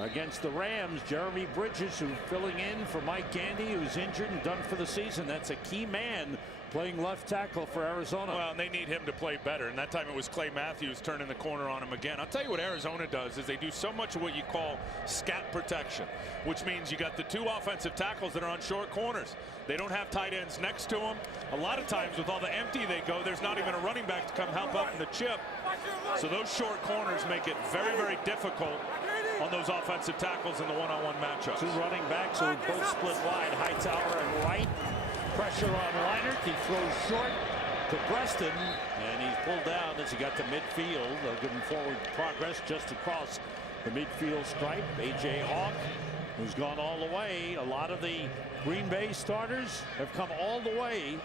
against the Rams. Jeremy Bridges, who's filling in for Mike Gandy, who's injured and done for the season. That's a key man playing left tackle for Arizona. Well, and they need him to play better, and that time it was Clay Matthews turning the corner on him again. I'll tell you what Arizona does is they do so much of what you call scat protection, which means you got the two offensive tackles that are on short corners. They don't have tight ends next to them. A lot of times with all the empty they go, there's not even a running back to come help out in the chip. So those short corners make it very, very difficult on those offensive tackles in the one-on-one matchups. Two running backs who both split wide, Hightower and Wright. Pressure on Leinart. He throws short to Preston, and he's pulled down as he got to midfield. Good forward progress just across the midfield stripe. A.J. Hawk, who's gone all the way. A lot of the Green Bay starters have come all the way,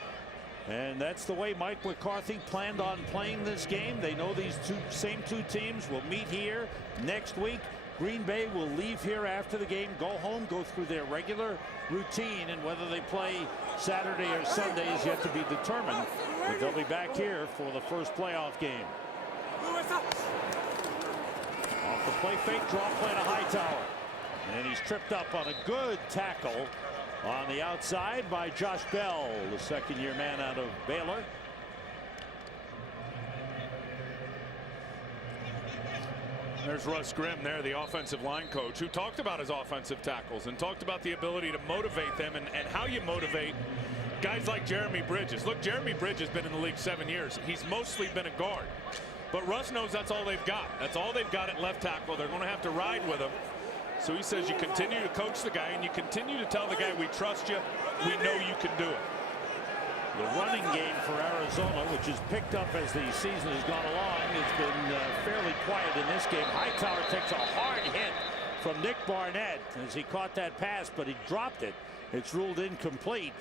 and that's the way Mike McCarthy planned on playing this game. They know these same two teams will meet here next week. Green Bay will leave here after the game, go home, go through their regular routine, and whether they play Saturday or Sunday is yet to be determined. But they'll be back here for the first playoff game. Off the play fake, draw play to Hightower. And he's tripped up on a good tackle on the outside by Josh Bell, the second-year man out of Baylor. There's Russ Grimm there, the offensive line coach, who talked about his offensive tackles and talked about the ability to motivate them and how you motivate guys like Jeremy Bridges. Look, Jeremy Bridges has been in the league 7 years. He's mostly been a guard. But Russ knows that's all they've got. That's all they've got at left tackle. They're going to have to ride with him. So he says you continue to coach the guy and you continue to tell the guy, we trust you. We know you can do it. The running game for Arizona, which has picked up as the season has gone along, has been fairly quiet in this game. Hightower takes a hard hit from Nick Barnett as he caught that pass, but he dropped it. It's ruled incomplete.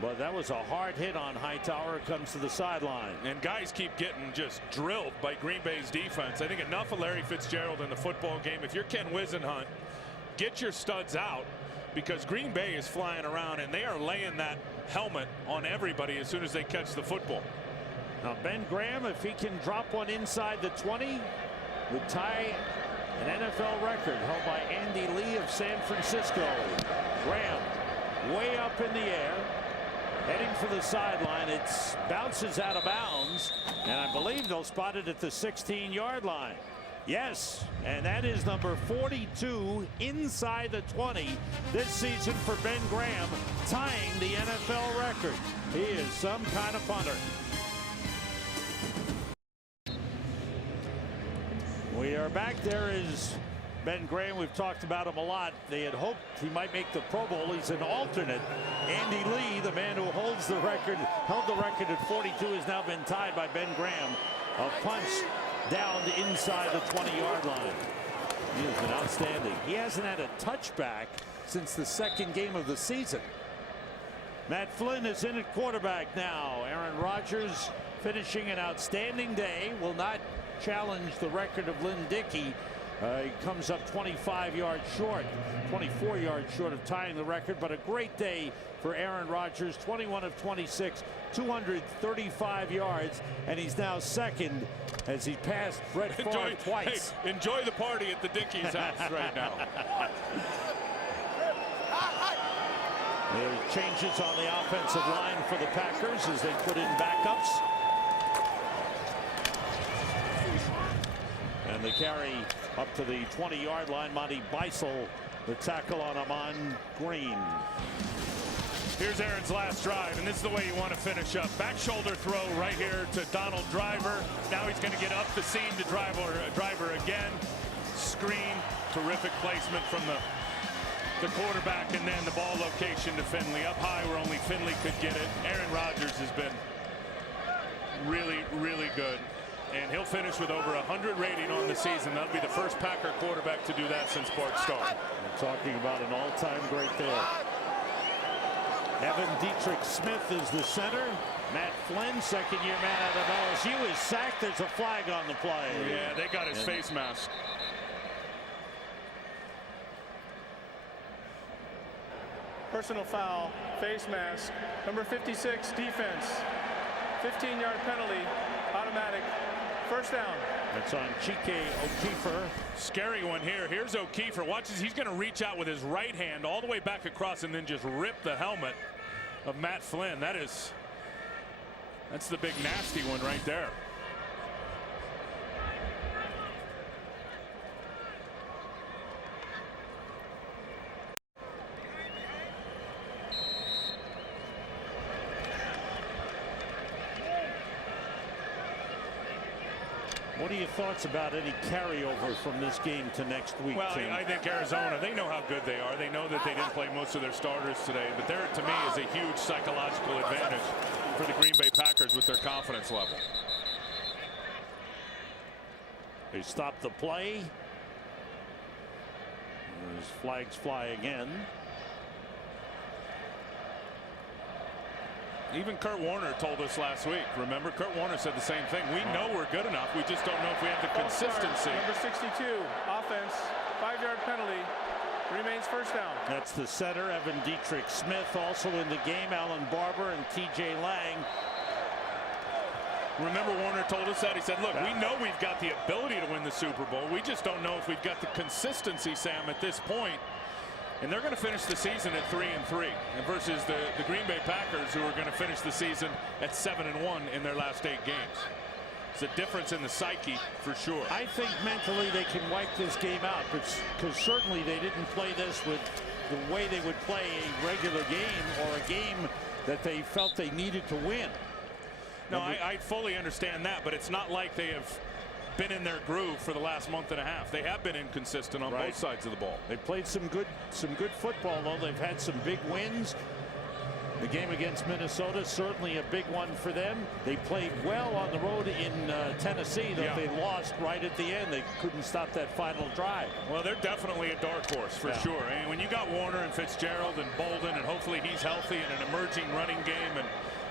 But that was a hard hit on Hightower. It comes to the sideline. And guys keep getting just drilled by Green Bay's defense. I think enough of Larry Fitzgerald in the football game. If you're Ken Wisenhunt, get your studs out, because Green Bay is flying around and they are laying that helmet on everybody as soon as they catch the football. Now Ben Graham, if he can drop one inside the 20, would tie an NFL record held by Andy Lee of San Francisco. Graham way up in the air, heading for the sideline. It bounces out of bounds, and I believe they'll spot it at the 16-yard line. Yes, and that is number 42 inside the 20 this season for Ben Graham, tying the NFL record. He is some kind of punter. We are back. There is Ben Graham. We've talked about him a lot. They had hoped he might make the Pro Bowl. He's an alternate. Andy Lee, the man who holds the record, held the record at 42, has now been tied by Ben Graham. A punch down to inside the 20-yard line. He has been outstanding. He hasn't had a touchback since the second game of the season. Matt Flynn is in at quarterback now. Aaron Rodgers finishing an outstanding day. Will not challenge the record of Lynn Dickey. He comes up 25 yards short, 24 yards short of tying the record, but a great day for Aaron Rodgers. 21 of 26, 235 yards, and he's now second as he passed Brett Favre twice. Hey, enjoy the party at the Dickey's house right now. There are changes on the offensive line for the Packers as they put in backups. And they carry up to the 20-yard line. Monty Beisel, the tackle on Amon Green. Here's Aaron's last drive, and this is the way you want to finish up. Back shoulder throw right here to Donald Driver. Now he's going to get up the seam to Driver again. Screen, terrific placement from the quarterback, and then the ball location to Finley. Up high where only Finley could get it. Aaron Rodgers has been really, really good. and he'll finish with over 100 rating on the season. That'll be the first Packer quarterback to do that since Bart Starr. We're talking about an all-time great there. Evan Dietrich Smith is the center. Matt Flynn, second-year man out of LSU, is sacked. There's a flag on the play. Yeah, they got his face mask. Personal foul, face mask, number 56, defense. 15-yard penalty, automatic, first down. That's on Chike O'Keefer. Scary one here. Here's O'Keefer. Watch as he's going to reach out with his right hand all the way back across and then just rip the helmet of Matt Flynn. That's the big nasty one right there. What are your thoughts about any carryover from this game to next week, Well, Tim? I think Arizona, they know how good they are. They know that they didn't play most of their starters today, but there, to me, is a huge psychological advantage for the Green Bay Packers with their confidence level. They stop the play. As flags fly again. Even Kurt Warner told us last week. Remember, Kurt Warner said the same thing. We know we're good enough. We just don't know if we have the consistency. Number 62, offense, 5-yard penalty, remains first down. That's the center, Evan Dietrich Smith. Also in the game, Alan Barber and T.J. Lang. Remember, Warner told us that. He said, look, we know we've got the ability to win the Super Bowl. We just don't know if we've got the consistency, Sam, at this point. And they're going to finish the season at 3-3, and versus the Green Bay Packers, who are going to finish the season at 7-1 in their last 8 games. It's a difference in the psyche for sure. I think mentally they can wipe this game out, because certainly they didn't play this with the way they would play a regular game or a game that they felt they needed to win. No, I fully understand that, but it's not like they have been in their groove for the last month and a half. They have been inconsistent on both sides of the ball. They played some good football, though. They've had some big wins. The game against Minnesota, certainly a big one for them. They played well on the road in Tennessee, though they lost right at the end. They couldn't stop that final drive. Well, they're definitely a dark horse for sure. And when you got Warner and Fitzgerald and Bolden, and hopefully he's healthy, and an emerging running game, and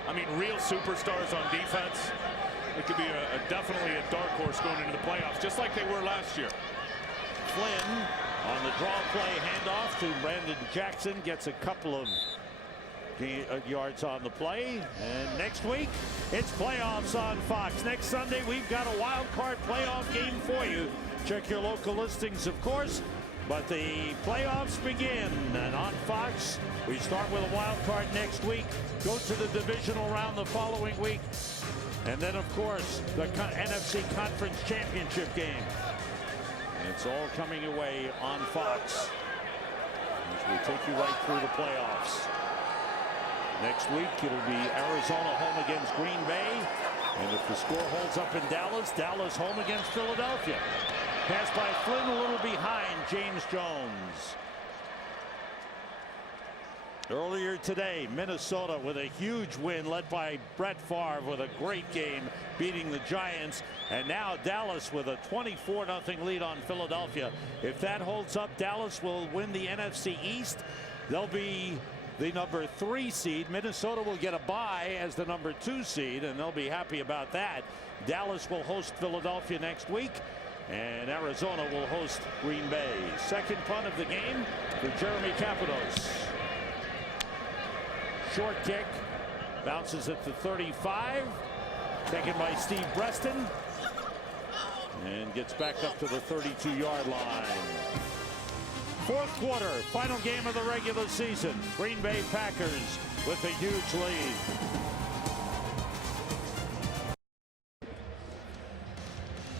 I mean real superstars on defense, it could be definitely a dark horse going into the playoffs, just like they were last year. Flynn on the draw play, handoff to Brandon Jackson, gets a couple of yards on the play. And next week, it's playoffs on Fox. Next Sunday, we've got a wild card playoff game for you. Check your local listings, of course. But the playoffs begin, and on Fox, we start with a wild card next week, go to the divisional round the following week, and then, of course, the NFC Conference Championship game. It's all coming away on Fox as we take you right through the playoffs. Next week, it'll be Arizona home against Green Bay, and if the score holds up in Dallas, Dallas home against Philadelphia. Pass by Flynn, a little behind James Jones. Earlier today, Minnesota with a huge win led by Brett Favre with a great game beating the Giants. And now Dallas with a 24-0 lead on Philadelphia. If that holds up, Dallas will win the NFC East. They'll be the number 3 seed. Minnesota will get a bye as the number 2 seed, and they'll be happy about that. Dallas will host Philadelphia next week, and Arizona will host Green Bay. Second punt of the game for Jeremy Capados. Short kick, bounces at the 35, taken by Steve Breston, and gets back up to the 32-yard line. Fourth quarter, final game of the regular season. Green Bay Packers with a huge lead.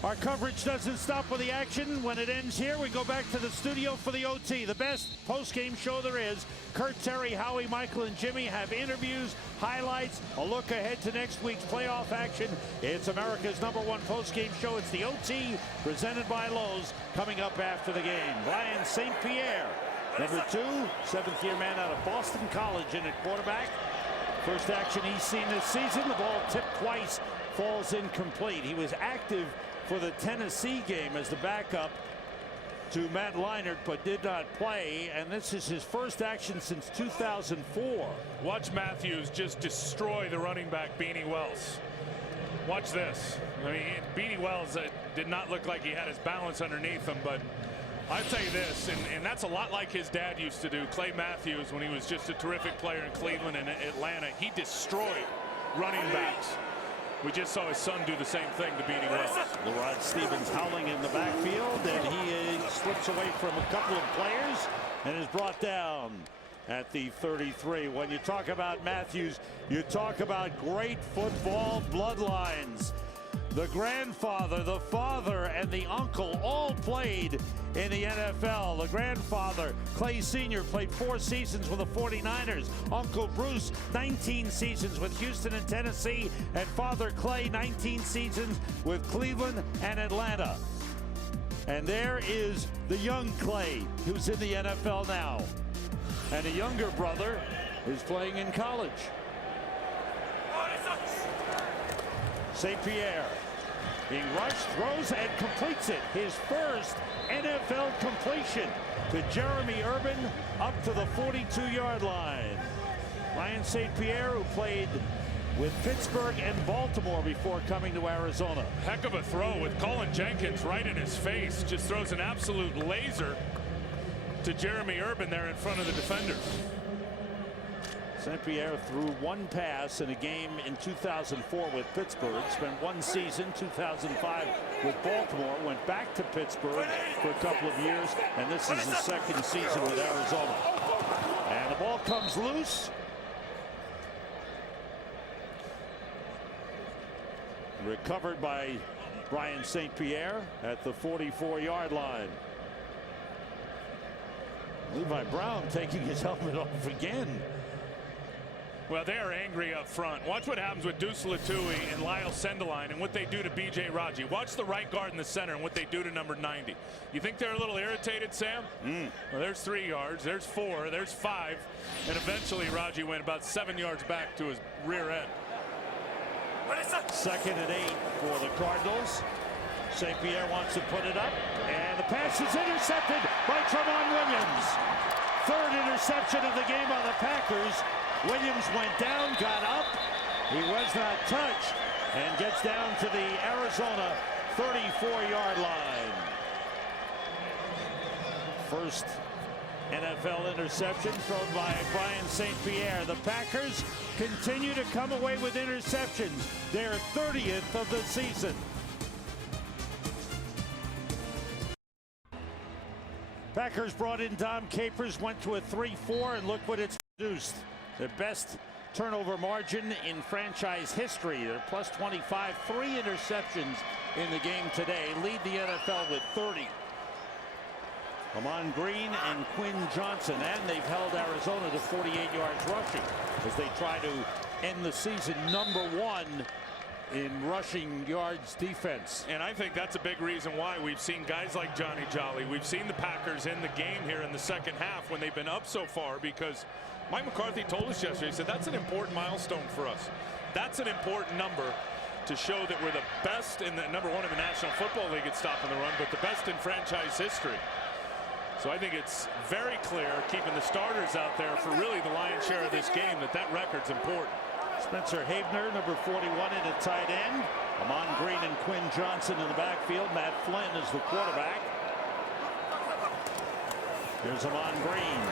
Our coverage doesn't stop with the action. When it ends here, we go back to the studio for the OT, the best post-game show there is. Kurt, Terry, Howie, Michael, and Jimmy have interviews, highlights, a look ahead to next week's playoff action. It's America's #1 post-game show. It's the OT, presented by Lowe's, coming up after the game. Brian St. Pierre, number 2, 7th-year man out of Boston College in at quarterback. First action he's seen this season. The ball tipped twice falls incomplete. He was active for the Tennessee game as the backup to Matt Leinart, but did not play, and this is his first action since 2004. Watch Matthews just destroy the running back, Beanie Wells. Watch this. I mean, Beanie Wells did not look like he had his balance underneath him, but I'll tell you this, and that's a lot like his dad used to do, Clay Matthews, when he was just a terrific player in Cleveland and Atlanta. He destroyed running backs. We just saw his son do the same thing to Beanie Wells. LeRod Stevens howling in the backfield, and he slips away from a couple of players and is brought down at the 33. When you talk about Matthews, you talk about great football bloodlines. The grandfather, the father, and the uncle all played in the NFL. The grandfather, Clay Sr., played 4 seasons with the 49ers. Uncle Bruce, 19 seasons with Houston and Tennessee. And Father Clay, 19 seasons with Cleveland and Atlanta. And there is the young Clay, who's in the NFL now. And a younger brother is playing in college. St. Pierre being rushed, throws, and completes it. His first NFL completion to Jeremy Urban up to the 42-yard line. Ryan St. Pierre, who played with Pittsburgh and Baltimore before coming to Arizona. Heck of a throw with Colin Jenkins right in his face. Just throws an absolute laser to Jeremy Urban there in front of the defenders. St. Pierre threw 1 pass in a game in 2004 with Pittsburgh, spent 1 season, 2005 with Baltimore, went back to Pittsburgh for a couple of years, and this is his 2nd season with Arizona. And the ball comes loose. Recovered by Ryan St. Pierre at the 44-yard line. Levi Brown taking his helmet off again. Well, they are angry up front. Watch what happens with Deuce Latui and Lyle Sendeline and what they do to B.J. Raji. Watch the right guard in the center and what they do to number 90. You think they're a little irritated, Sam? Well, there's 3 yards, there's 4, there's 5, and eventually Raji went about 7 yards back to his rear end. 2nd and 8 for the Cardinals. St. Pierre wants to put it up, and the pass is intercepted by Tramon Williams. 3rd interception of the game on the Packers. Williams went down, got up. He was not touched, and gets down to the Arizona 34-yard line. First NFL interception thrown by Brian St. Pierre. The Packers continue to come away with interceptions, their 30th of the season. Packers brought in Dom Capers, went to a 3-4, and look what it's produced. Their best turnover margin in franchise history. They're plus 25, 3 interceptions in the game today. Lead the NFL with 30. Amon Green and Quinn Johnson, and they've held Arizona to 48 yards rushing as they try to end the season #1 in rushing yards defense. And I think that's a big reason why we've seen guys like Johnny Jolly. We've seen the Packers in the game here in the 2nd half when they've been up so far, because Mike McCarthy told us yesterday, he said that's an important milestone for us. That's an important number to show that we're the best in the #1 in the National Football League at stopping the run, but the best in franchise history. So I think it's very clear, keeping the starters out there for really the lion's share of this game, that record's important. Spencer Havener, number 41, in at tight end. Amon Green and Quinn Johnson in the backfield. Matt Flynn is the quarterback. Here's Amon Green.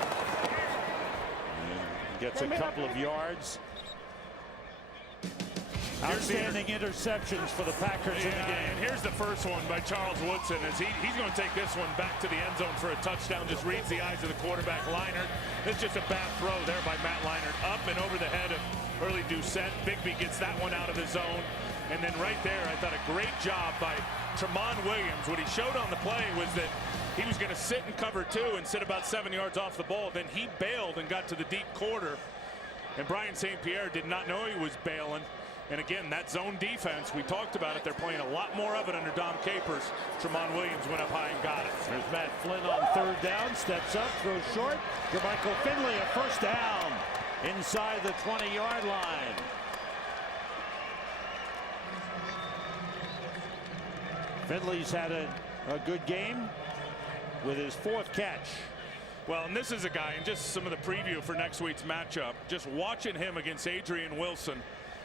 And gets a couple of yards. Outstanding interceptions for the Packers in the game. And here's the first one by Charles Woodson, as he's going to take this one back to the end zone for a touchdown. Just reads the eyes of the quarterback, Leinart. It's just a bad throw there by Matt Leinart, up and over the head of Early Doucette. Bigby gets that one out of the zone. And then right there, I thought a great job by Tramon Williams. What he showed on the play was that he was going to sit and cover 2 and sit about 7 yards off the ball. Then he bailed and got to the deep quarter. And Brian St. Pierre did not know he was bailing. And again, that zone defense, we talked about it. They're playing a lot more of it under Dom Capers. Tramon Williams went up high and got it. There's Matt Flynn on 3rd down. Steps up, throws short. Jermichael Finley, a first down inside the 20-yard line. Finley's had a good game with his 4th catch. Well, and this is a guy, and just some of the preview for next week's matchup, just watching him against Adrian Wilson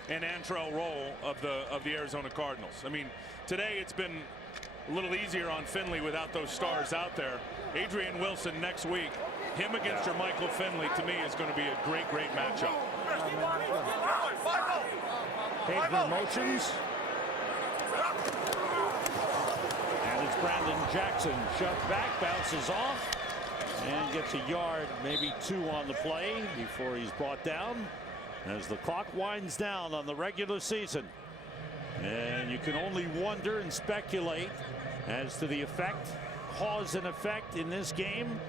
and Antrell Roll of the Arizona Cardinals. I mean, today it's been a little easier on Finley without those stars out there. Adrian Wilson next week, him against Jermichael Finley, to me is going to be a great matchup. Hager motions. And it's Brandon Jackson shoved back, bounces off, and gets a yard, maybe 2 on the play before he's brought down as the clock winds down on the regular season. And you can only wonder and speculate as to the effect, cause and effect in this game,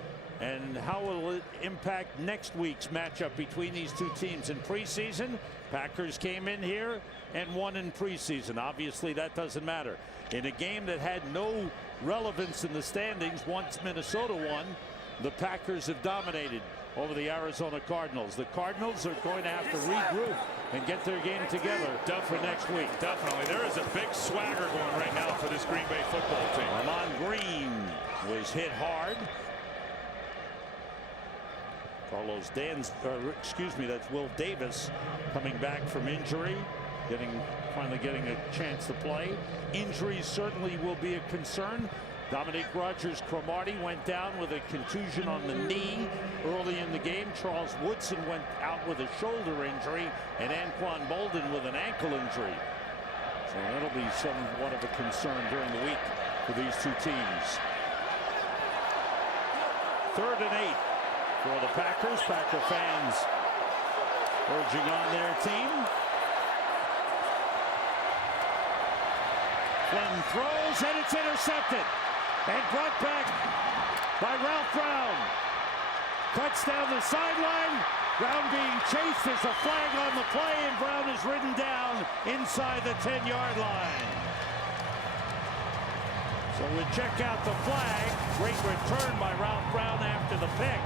and how will it impact next week's matchup between these two teams in preseason. Packers came in here and won in preseason. Obviously that doesn't matter. In a game that had no relevance in the standings, once Minnesota won, the Packers have dominated over the Arizona Cardinals. The Cardinals are going to have to regroup and get their game together for next week. Definitely. There is a big swagger going right now for this Green Bay football team. Ramon Green was hit hard. That's Will Davis coming back from injury, finally getting a chance to play. Injuries certainly will be a concern. Dominique Rodgers-Cromartie went down with a contusion on the knee early in the game. Charles Woodson went out with a shoulder injury, and Anquan Bolden with an ankle injury. So that'll be somewhat of a concern during the week for these two teams. 3rd and 8 for the Packers. Packer fans urging on their team. Flynn throws, and it's intercepted and brought back by Ralph Brown. Cuts down the sideline. Brown being chased. There's a flag on the play, and Brown is ridden down inside the 10-yard line. So we check out the flag. Great return by Ralph Brown after the pick.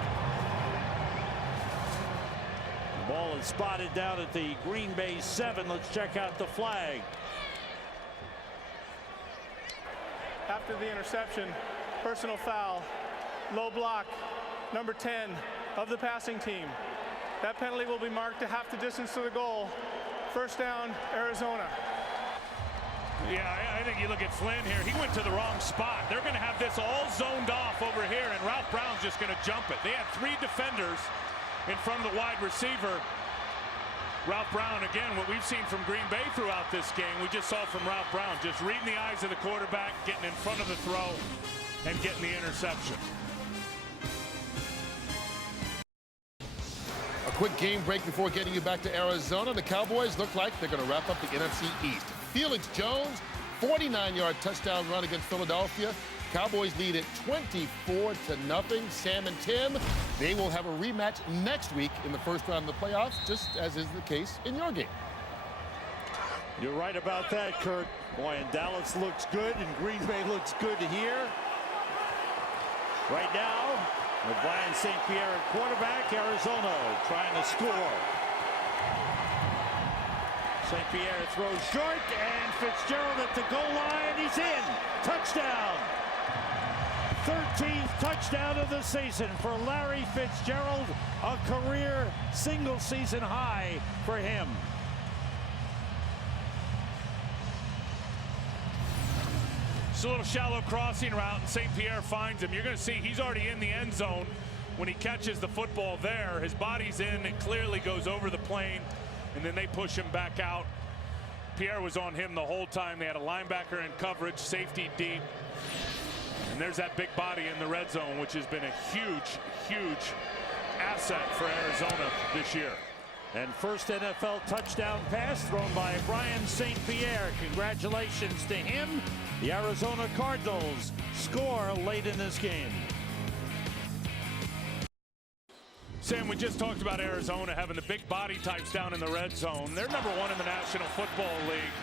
The ball is spotted down at the Green Bay 7. Let's check out the flag. After the interception, personal foul, low block, number 10 of the passing team. That penalty will be marked to half the distance to the goal. First down, Arizona. Yeah, I think you look at Flynn here. He went to the wrong spot. They're going to have this all zoned off over here, and Ralph Brown's just going to jump it. They had 3 defenders in front of the wide receiver. Ralph Brown, again, what we've seen from Green Bay throughout this game, we just saw from Ralph Brown, just reading the eyes of the quarterback, getting in front of the throw, and getting the interception. A quick game break before getting you back to Arizona. The Cowboys look like they're going to wrap up the NFC East. Felix Jones, 49-yard touchdown run against Philadelphia. Cowboys lead at 24-0. Sam and Tim, they will have a rematch next week in the first round of the playoffs, just as is the case in your game. You're right about that, Kurt. Boy, and Dallas looks good, and Green Bay looks good here. Right now, with Brian St. Pierre at quarterback, Arizona trying to score. St. Pierre throws short, and Fitzgerald at the goal line. He's in. Touchdown. 13th touchdown of the season for Larry Fitzgerald, a career single-season high for him. It's a little shallow crossing route, and St. Pierre finds him. You're going to see he's already in the end zone when he catches the football there. His body's in. It clearly goes over the plane, and then they push him back out. Pierre was on him the whole time. They had a linebacker in coverage, safety deep. And there's that big body in the red zone, which has been a huge asset for Arizona this year. And first NFL touchdown pass thrown by Brian St. Pierre. Congratulations to him. The Arizona Cardinals score late in this game. Sam, we just talked about Arizona having the big body types down in the red zone. They're #1 in the National Football League.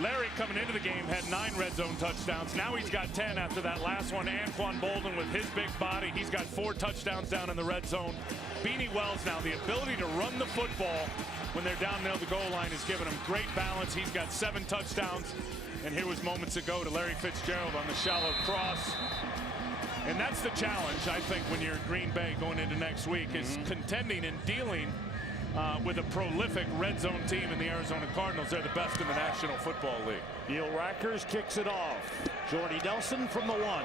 Larry, coming into the game, had 9 red zone touchdowns. Now he's got 10 after that last one. Anquan Bolden with his big body. He's got 4 touchdowns down in the red zone. Beanie Wells now, the ability to run the football when they're down near the goal line is giving him great balance. He's got 7 touchdowns. And here was moments ago to Larry Fitzgerald on the shallow cross. And that's the challenge, I think, when you're Green Bay going into next week, is contending and dealing with a prolific red zone team in the Arizona Cardinals. They're the best in the National Football League. Neil Rackers kicks it off. Jordy Nelson from the 1.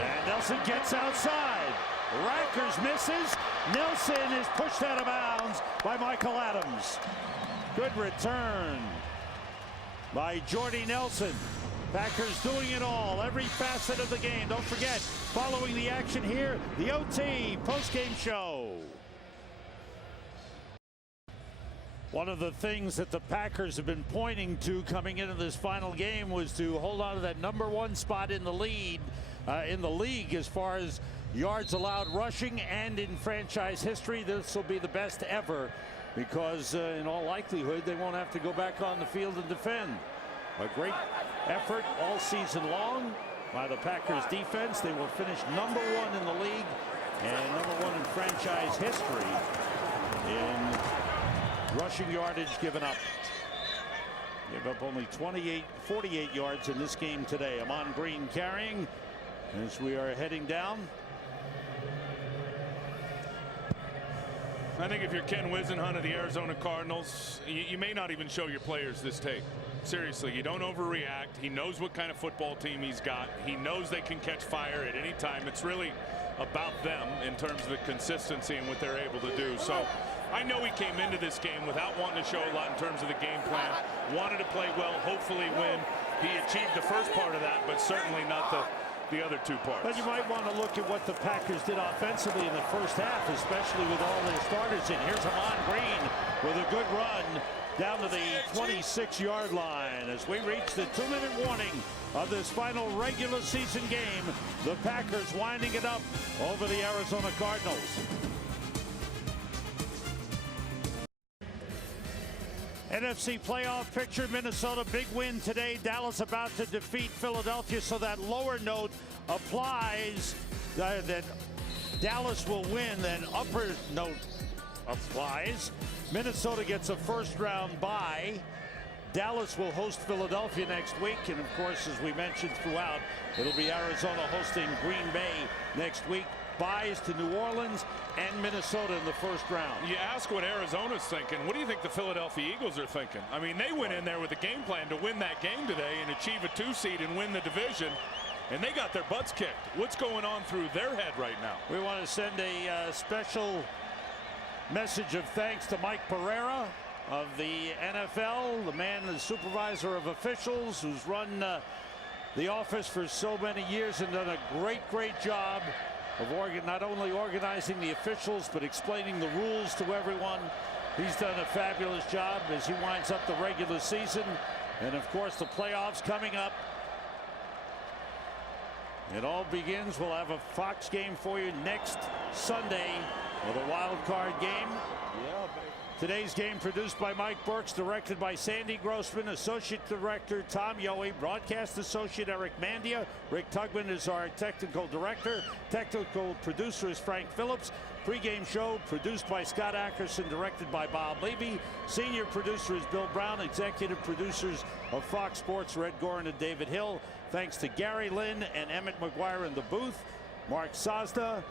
And Nelson gets outside. Rackers misses. Nelson is pushed out of bounds by Michael Adams. Good return by Jordy Nelson. Packers doing it all, every facet of the game. Don't forget, following the action here, the OT postgame show. One of the things that the Packers have been pointing to coming into this final game was to hold on to that #1 spot in the lead, in the league as far as yards allowed rushing, and in franchise history. This will be the best ever because in all likelihood they won't have to go back on the field and defend. A great effort all season long by the Packers defense. They will finish #1 in the league and #1 in franchise history in rushing yardage given up. Gave up only 48 yards in this game today. Amon Green carrying as we are heading down. I think if you're Ken Whisenhunt of the Arizona Cardinals, you may not even show your players this tape. Seriously, you don't overreact. He knows what kind of football team he's got. He knows they can catch fire at any time. It's really about them in terms of the consistency and what they're able to do. So I know he came into this game without wanting to show a lot in terms of the game plan. Wanted to play well, hopefully win. He achieved the first part of that, but certainly not the other two parts. But you might want to look at what the Packers did offensively in the first half, especially with all their starters in. Here's Amon Green with a good run down to the 26-yard line as we reach the 2-minute warning of this final regular season game. The Packers winding it up over the Arizona Cardinals. NFC playoff picture, Minnesota big win today. Dallas about to defeat Philadelphia, so that lower note applies that Dallas will win, then upper note applies. Minnesota gets a first-round bye. Dallas will host Philadelphia next week, and of course, as we mentioned throughout, it'll be Arizona hosting Green Bay next week. Buys to New Orleans and Minnesota in the first round. You ask what Arizona's thinking. What do you think the Philadelphia Eagles are thinking? I mean, they went in there with a game plan to win that game today and achieve a 2-seed and win the division, and they got their butts kicked. What's going on through their head right now? We want to send a special message of thanks to Mike Pereira of the NFL, the man, the supervisor of officials, who's run the office for so many years and done a great job of not only organizing the officials but explaining the rules to everyone. He's done a fabulous job as he winds up the regular season, and of course the playoffs coming up. It all begins. We'll have a Fox game for you next Sunday with a wild card game. Today's game produced by Mike Burks, directed by Sandy Grossman, associate director Tom Yohe, broadcast associate Eric Mandia. Rick Tugman is our technical director. Technical producer is Frank Phillips. Pre-game show produced by Scott Ackerson, directed by Bob Levy. Senior producer is Bill Brown. Executive producers of Fox Sports, Red Gorin and David Hill. Thanks to Gary Lynn and Emmett McGuire in the booth. Mark Sazda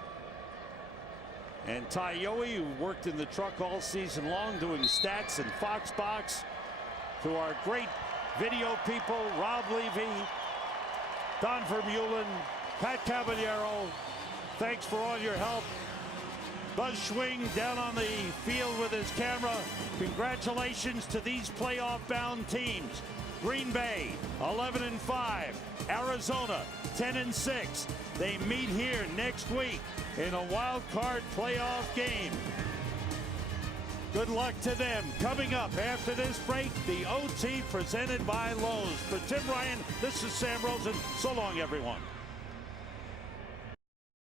and Ty Yohe, who worked in the truck all season long doing stats and Fox Box. To our great video people, Rob Levy, Don Vermeulen, Pat Caballero, thanks for all your help. Buzz Schwing down on the field with his camera. Congratulations to these playoff-bound teams. Green Bay 11-5, Arizona 10-6. They meet here next week in a wild card playoff game. Good luck to them. Coming up after this break, the OT presented by Lowe's. For Tim Ryan, this is Sam Rosen. So long, everyone.